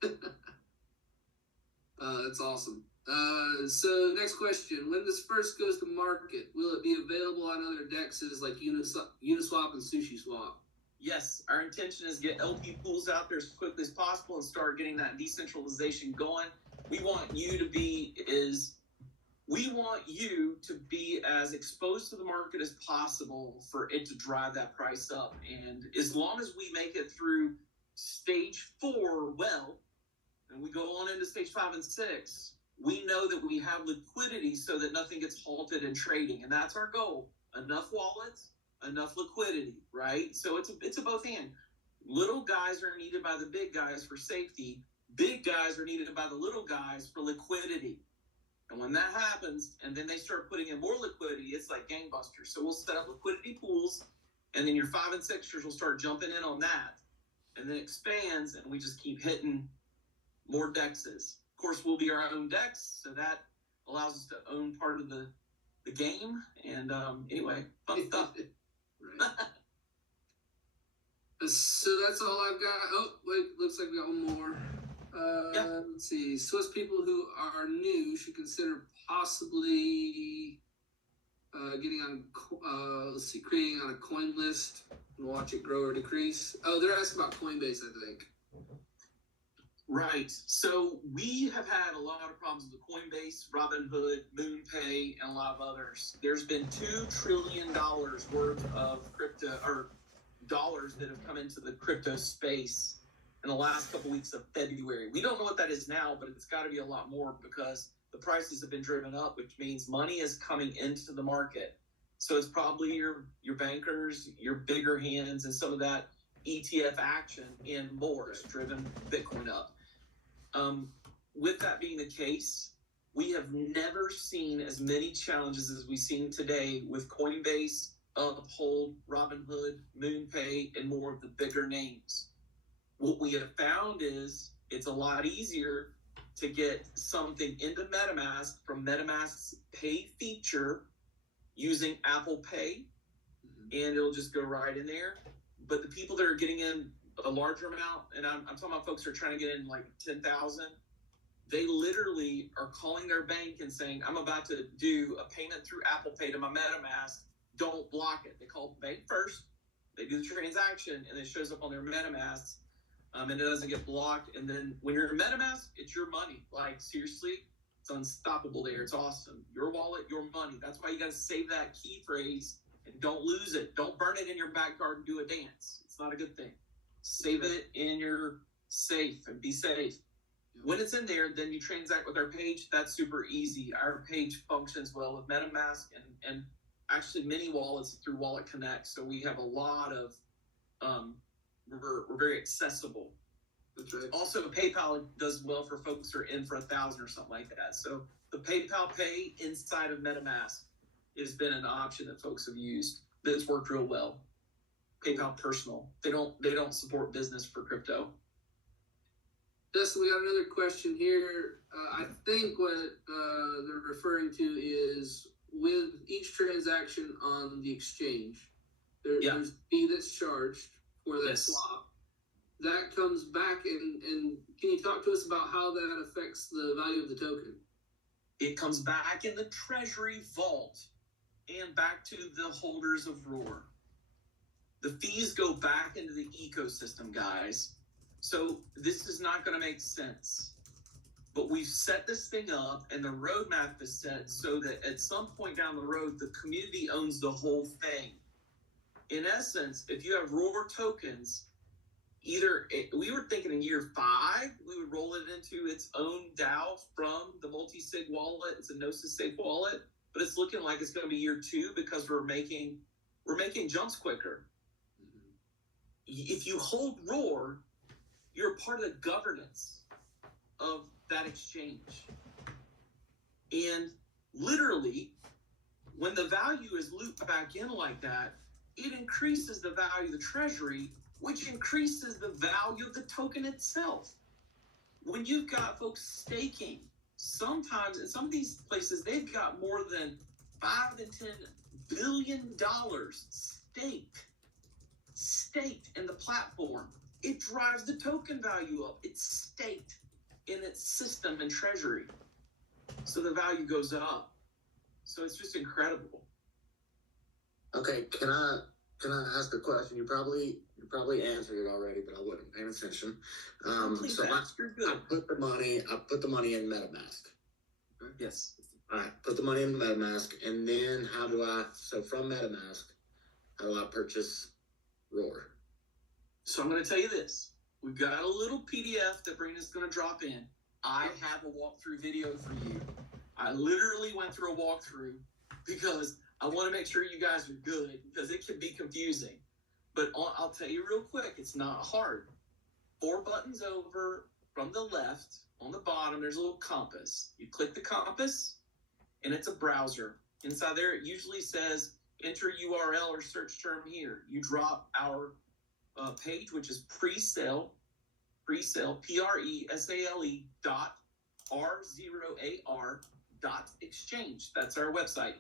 That's awesome. So next question: when this first goes to market, will it be available on other dexes like Uniswap and SushiSwap? Yes, our intention is to get LP pools out there as quickly as possible and start getting that decentralization going. We want you to be as exposed to the market as possible for it to drive that price up. And as long as we make it through stage 4 well, and we go on into stage 5 and 6, we know that we have liquidity so that nothing gets halted in trading. And that's our goal. Enough wallets, enough liquidity, right? So it's a both and. Little guys are needed by the big guys for safety. Big guys are needed by the little guys for liquidity. And when that happens, and then they start putting in more liquidity, it's like gangbusters. So we'll set up liquidity pools, and then your 5 and 6ers will start jumping in on that. And then it expands, and we just keep hitting more dexes. Of course, we'll be our own dex, so that allows us to own part of the game. And anyway, fun stuff. Right. So that's all I've got. Oh, wait, looks like we got one more. Yeah. Let's see. Swiss people who are new should consider possibly getting on, creating on a coin list and watch it grow or decrease. Oh, they're asking about Coinbase, I think. Right. So we have had a lot of problems with Coinbase, Robinhood, MoonPay, and a lot of others. There's been $2 trillion worth of crypto or dollars that have come into the crypto space in the last couple weeks of February. We don't know what that is now, but it's got to be a lot more because the prices have been driven up, which means money is coming into the market. So it's probably your bankers, your bigger hands, and some of that ETF action and more has driven Bitcoin up. With that being the case, we have never seen as many challenges as we've seen today with Coinbase, Uphold, Robinhood, MoonPay, and more of the bigger names. What we have found is it's a lot easier to get something into MetaMask from MetaMask's pay feature using Apple Pay, and it'll just go right in there. But the people that are getting in a larger amount, and I'm talking about folks who are trying to get in like 10,000, they literally are calling their bank and saying, I'm about to do a payment through Apple Pay to my MetaMask. Don't block it. They call the bank first, they do the transaction, and it shows up on their MetaMask, and it doesn't get blocked. And then when you're in MetaMask, it's your money. Like, seriously, it's unstoppable there. It's awesome. Your wallet, your money. That's why you got to save that key phrase and don't lose it. Don't burn it in your back garden and do a dance. It's not a good thing. Save it in your safe and be safe. When it's in there, then you transact with our page. That's super easy. Our page functions well with MetaMask and actually many wallets through Wallet Connect. So we have a lot of, we're very accessible. That's right. Also, PayPal does well for folks who are in for 1,000 or something like that. So the PayPal Pay inside of MetaMask has been an option that folks have used that's worked real well. PayPal Personal. They don't support business for crypto. Justin, we got another question here. I think what they're referring to is with each transaction on the exchange, there's a fee that's charged for that swap. That comes back, and can you talk to us about how that affects the value of the token? It comes back in the treasury vault and back to the holders of Roar. The fees go back into the ecosystem, guys. So this is not going to make sense. But we've set this thing up, and the roadmap is set so that at some point down the road, the community owns the whole thing. In essence, if you have Roar tokens, we were thinking in year 5, we would roll it into its own DAO from the multi-sig wallet. It's a Gnosis safe wallet, but it's looking like it's going to be year 2 because we're making jumps quicker. If you hold Roar, you're part of the governance of that exchange. And literally, when the value is looped back in like that, it increases the value of the treasury, which increases the value of the token itself. When you've got folks staking, sometimes in some of these places, they've got more than $5 to $10 billion staked in the platform. It drives the token value up. It's staked in its system and treasury. so the value goes up. So it's just incredible. Okay, can I ask a question? You probably answered it already, but I wasn't paying attention. Please So ask, you're good. I put the money in MetaMask. Yes. All right, put the money in MetaMask, and then so from MetaMask, how do I purchase Roar? So I'm going to tell you this. We've got a little PDF that Brina's going to drop in. I have a walkthrough video for you. I literally went through a walkthrough because I want to make sure you guys are good, because it can be confusing. But I'll tell you real quick, it's not hard. 4 buttons over from the left, on the bottom, there's a little compass. You click the compass, and it's a browser. Inside there, it usually says, enter URL or search term here. You drop our page, which is presale, PRESALE .R0AR.exchange. That's our website.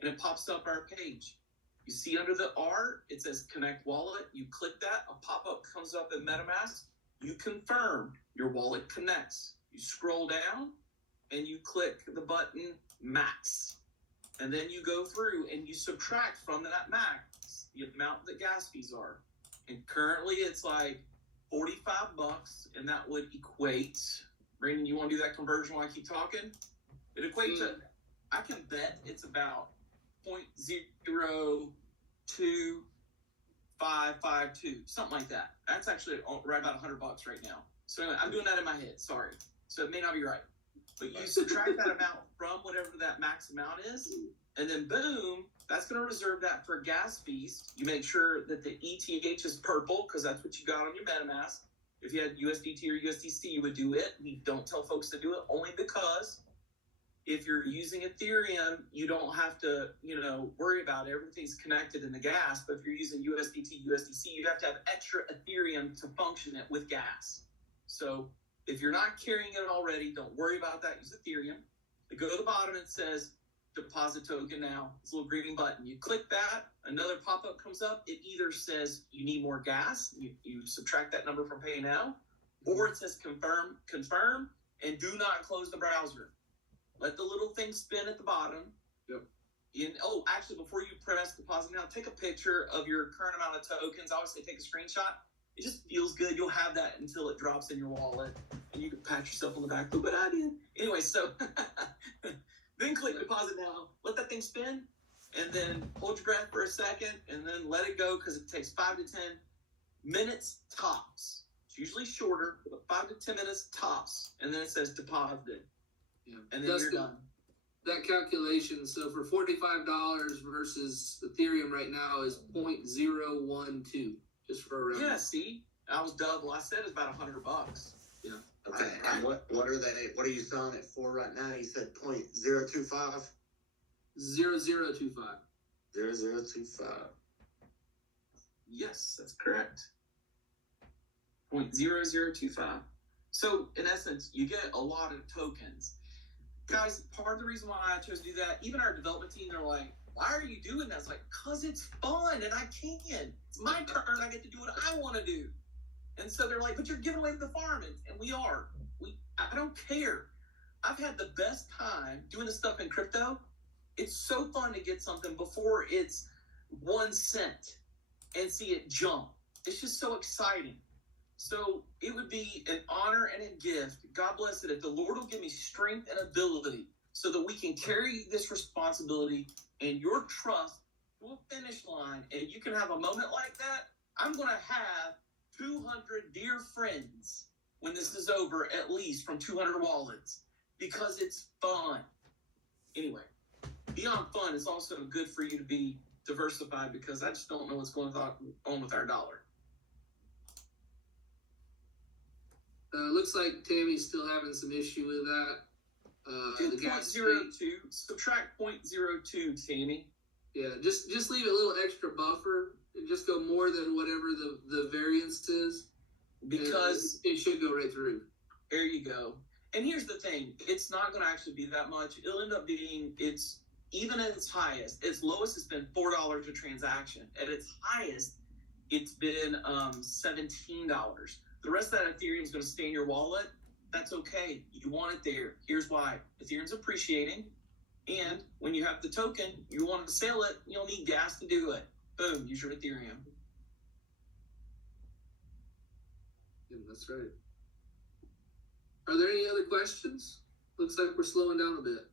And it pops up our page. You see under the R, it says connect wallet. You click that, a pop-up comes up in MetaMask. You confirm your wallet connects. You scroll down and you click the button max. And then you go through and you subtract from that max the amount that gas fees are. And currently it's like $45, and that would equate. Brandon, you want to do that conversion while I keep talking? It equates to, I can bet it's about 0.02552, something like that. That's actually right about $100 right now. So anyway, I'm doing that in my head. Sorry. So it may not be right, but you subtract that amount from whatever that max amount is, and then boom, that's going to reserve that for gas fees. You make sure that the ETH is purple, because that's what you got on your MetaMask. If you had USDT or USDC, you would do it. We don't tell folks to do it only because if you're using Ethereum, you don't have to, worry about it. Everything's connected in the gas. But if you're using USDT, USDC, you have to have extra Ethereum to function it with gas. So if you're not carrying it already, don't worry about that. Use Ethereum. You go to the bottom, it says deposit token now. It's a little green button. You click that, another pop-up comes up. It either says you need more gas, you subtract that number from pay now, or it says confirm, and do not close the browser. Let the little thing spin at the bottom. Yep. Actually, before you press deposit now, take a picture of your current amount of tokens. I always say take a screenshot. It just feels good. You'll have that until it drops in your wallet, and you can pat yourself on the back. Look what I did. Anyway, so then click deposit now. Let that thing spin, and then hold your breath for a second, and then let it go, because it takes 5 to 10 minutes tops. It's usually shorter, but 5 to 10 minutes tops, and then it says deposited. Yeah. And then you're done. That calculation, so for $45 versus Ethereum right now is 0.012, just for a round. Yeah, see? I was double. I said it's about $100. Yeah. Okay, and what are you selling it for right now? You said 0.025? 0025. 0025. Yes, that's correct. 0.0025. So, in essence, you get a lot of tokens. Guys, part of the reason why I chose to do that, even our development team, they're like, why are you doing that? It's like, because it's fun and I can. It's my turn. I get to do what I want to do. And so they're like, but you're giving away the farm. And we are. I don't care. I've had the best time doing this stuff in crypto. It's so fun to get something before it's 1 cent and see it jump. It's just so exciting. So it would be an honor and a gift. God bless it. If the Lord will give me strength and ability so that we can carry this responsibility and your trust to a finish line, and you can have a moment like that, I'm going to have 200 dear friends when this is over, at least from 200 wallets, because it's fun. Anyway, beyond fun, it's also good for you to be diversified, because I just don't know what's going on with our dollar. Looks like Tammy's still having some issue with that. Do The gas 0.02, subtract 0.02, Tammy. Yeah, just leave a little extra buffer and just go more than whatever the variance is. Because it should go right through. there you go. And here's the thing, it's not going to actually be that much. It'll end up being, even at its highest, its lowest has been $4 a transaction. At its highest, it's been $17. The rest of that Ethereum is going to stay in your wallet, That's okay. You want it there. Here's why. Ethereum's appreciating, and when you have the token, you want to sell it, you'll need gas to do it. Boom, use your Ethereum. Yeah, that's right. Are there any other questions? Looks like we're slowing down a bit.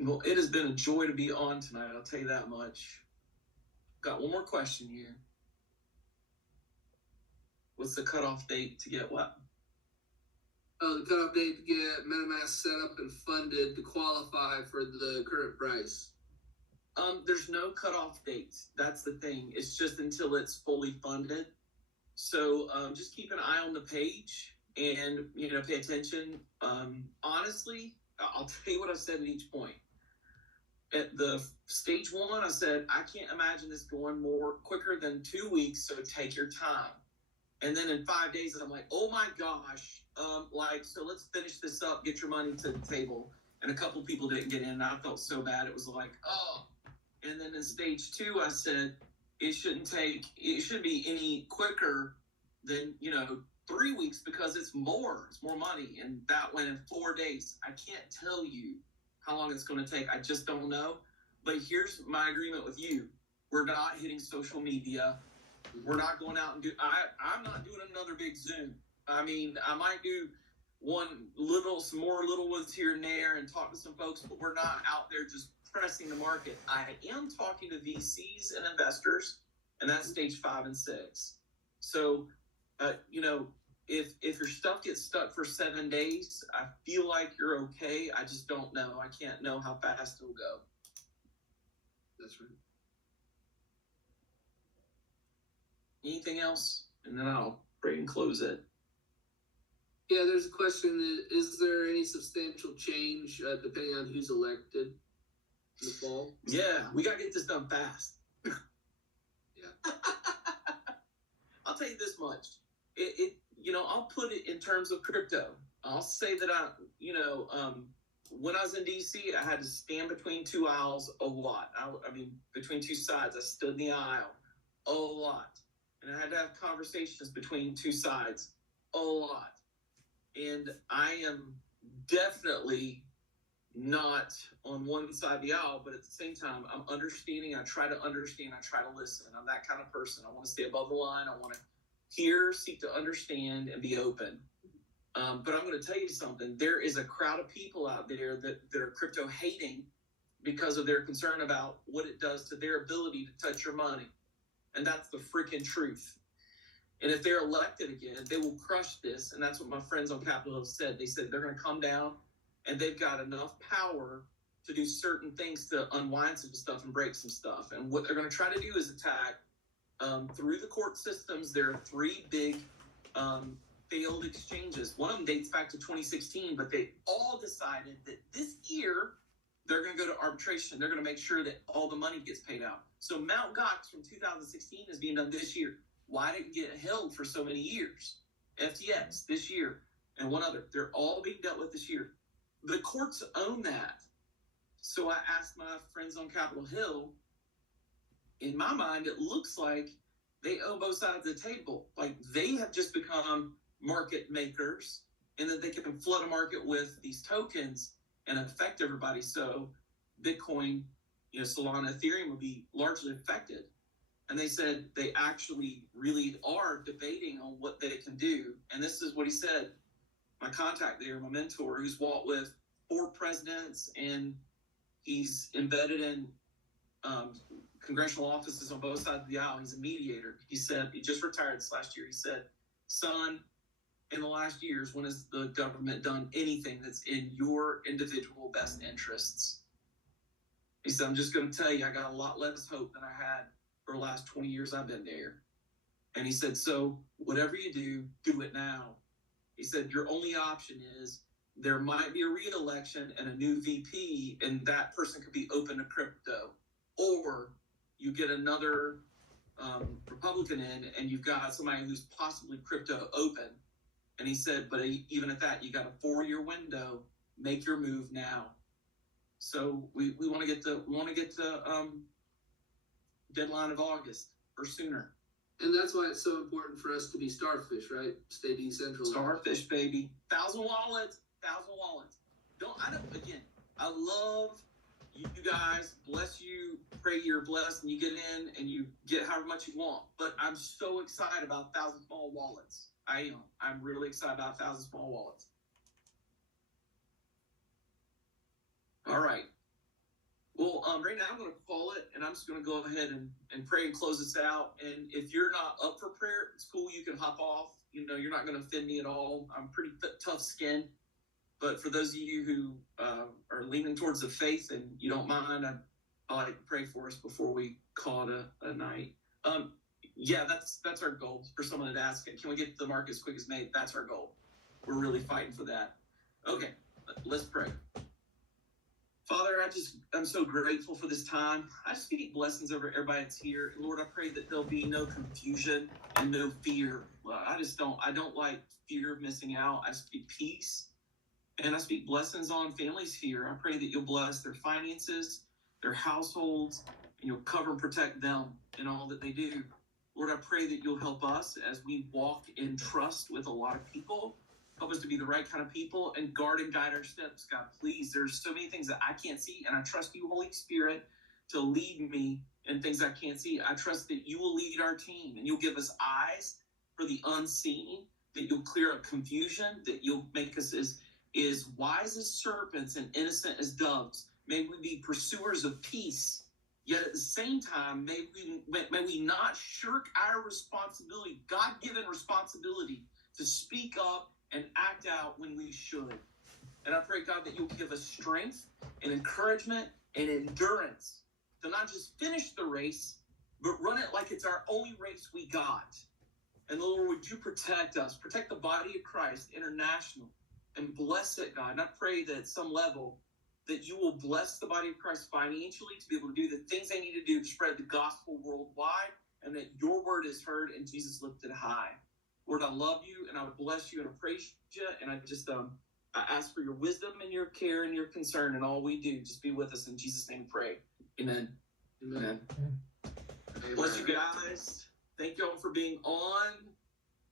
Well, it has been a joy to be on tonight, I'll tell you that much. Got one more question here. What's the cutoff date to get what? Oh, the cutoff date to get MetaMask set up and funded to qualify for the current price. There's no cutoff date. That's the thing. It's just until it's fully funded. So just keep an eye on the page and pay attention. Honestly, I'll tell you what I said at each point. At the stage 1, I said I can't imagine this going more quicker than 2 weeks. So take your time. And then in 5 days, I'm like, oh my gosh, so let's finish this up. Get your money to the table. And a couple people didn't get in, and I felt so bad. It was like, oh. And then in stage 2, I said it shouldn't be any quicker than 3 weeks because it's more money. And that went in 4 days. I can't tell you how long it's going to take. I just don't know. But here's my agreement with you: we're not hitting social media. We're not going out and I'm not doing another big Zoom. I mean, I might do some more little ones here and there and talk to some folks, but we're not out there just pressing the market. I am talking to VCs and investors, and that's stage 5 and 6. So, if your stuff gets stuck for 7 days, I feel like you're okay. I just don't know. I can't know how fast it'll go. That's right. Anything else? And then I'll break and close it. Yeah, there's a question. Is there any substantial change depending on who's elected in the fall? Yeah, we got to get this done fast. Yeah. I'll tell you this much. I'll put it in terms of crypto. I'll say that when I was in DC, I had to stand between 2 aisles a lot. Between 2 sides, I stood in the aisle a lot. And I had to have conversations between 2 sides a lot. And I am definitely not on one side of the aisle, but at the same time, I'm understanding. I try to understand. I try to listen. I'm that kind of person. I want to stay above the line. I want to hear, seek to understand, and be open. But I'm going to tell you something. There is a crowd of people out there that are crypto hating because of their concern about what it does to their ability to touch your money. And that's the freaking truth. And if they're elected again, they will crush this. And that's what my friends on Capitol Hill said. They said they're going to come down and they've got enough power to do certain things to unwind some stuff and break some stuff. And what they're going to try to do is attack through the court systems. There are 3 big failed exchanges. One of them dates back to 2016, but they all decided that this year they're going to go to arbitration. They're going to make sure that all the money gets paid out. So Mt. Gox from 2016 is being done this year. Why did it get held for so many years? FTX this year and one other. They're all being dealt with this year. The courts own that. So I asked my friends on Capitol Hill, in my mind, it looks like they own both sides of the table. Like they have just become market makers and that they can flood a market with these tokens and affect everybody. So Bitcoin, Solana, Ethereum would be largely affected. And they said they actually really are debating on what they can do. And this is what he said. My contact there, my mentor, who's walked with 4 presidents and he's embedded in congressional offices on both sides of the aisle. He's a mediator. He said, he just retired this last year. He said, son, in the last years, when has the government done anything that's in your individual best interests? He said, I'm just going to tell you, I got a lot less hope than I had for the last 20 years I've been there. And he said, so whatever you do, do it now. He said, your only option is there might be a re-election and a new VP, and that person could be open to crypto. Or you get another Republican in, and you've got somebody who's possibly crypto open. And he said, but even at that, you got a 4-year window. Make your move now. So we want to get the deadline of August or sooner. And that's why it's so important for us to be starfish, right? Stay decentralized. Starfish, baby. 1,000 wallets. 1,000 wallets. Again, I love you guys. Bless you. Pray you're blessed and you get in and you get however much you want. But I'm so excited about 1,000 small wallets. I am. I'm really excited about 1,000 small wallets. All right. Well, right now I'm going to call it, and I'm just going to go ahead and pray and close this out. And if you're not up for prayer, it's cool. You can hop off. You know, you're not going to offend me at all. I'm pretty tough skinned. But for those of you who are leaning towards the faith and you don't mind, I'd like to pray for us before we call it a night. Yeah, that's our goal. For someone to ask, can we get to the mark as quick as Nate? That's our goal. We're really fighting for that. Okay, let's pray. Father, I'm so grateful for this time. I speak blessings over everybody that's here. Lord, I pray that there'll be no confusion and no fear. I don't like fear of missing out. I speak peace and I speak blessings on families here. I pray that you'll bless their finances, their households, and you'll cover and protect them in all that they do. Lord, I pray that you'll help us as we walk in trust with a lot of people. Help us to be the right kind of people and guard and guide our steps. God, please, there's so many things that I can't see, and I trust you, Holy Spirit, to lead me in things I can't see. I trust that you will lead our team, and you'll give us eyes for the unseen, that you'll clear up confusion, that you'll make us as wise as serpents and innocent as doves. May we be pursuers of peace, yet at the same time, may we not shirk our responsibility, God-given responsibility, to speak up and act out when we should. And I pray, God, that you'll give us strength and encouragement and endurance to not just finish the race, but run it like it's our only race we got. And Lord, would you protect us, protect the body of Christ international, and bless it, God. And I pray that at some level that you will bless the body of Christ financially to be able to do the things they need to do to spread the gospel worldwide, and that your word is heard and Jesus lifted high. Lord, I love you and I bless you and I praise you. And I just I ask for your wisdom and your care and your concern in all we do. Just be with us in Jesus' name we pray. Amen. Amen. Amen. Bless you guys. Thank you all for being on.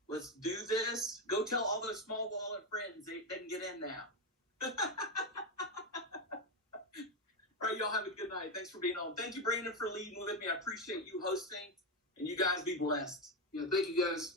Let's do this. Go tell all those small wallet friends they can get in now. All right, y'all have a good night. Thanks for being on. Thank you, Brandon, for leading with me. I appreciate you hosting. And you guys be blessed. Yeah, thank you guys.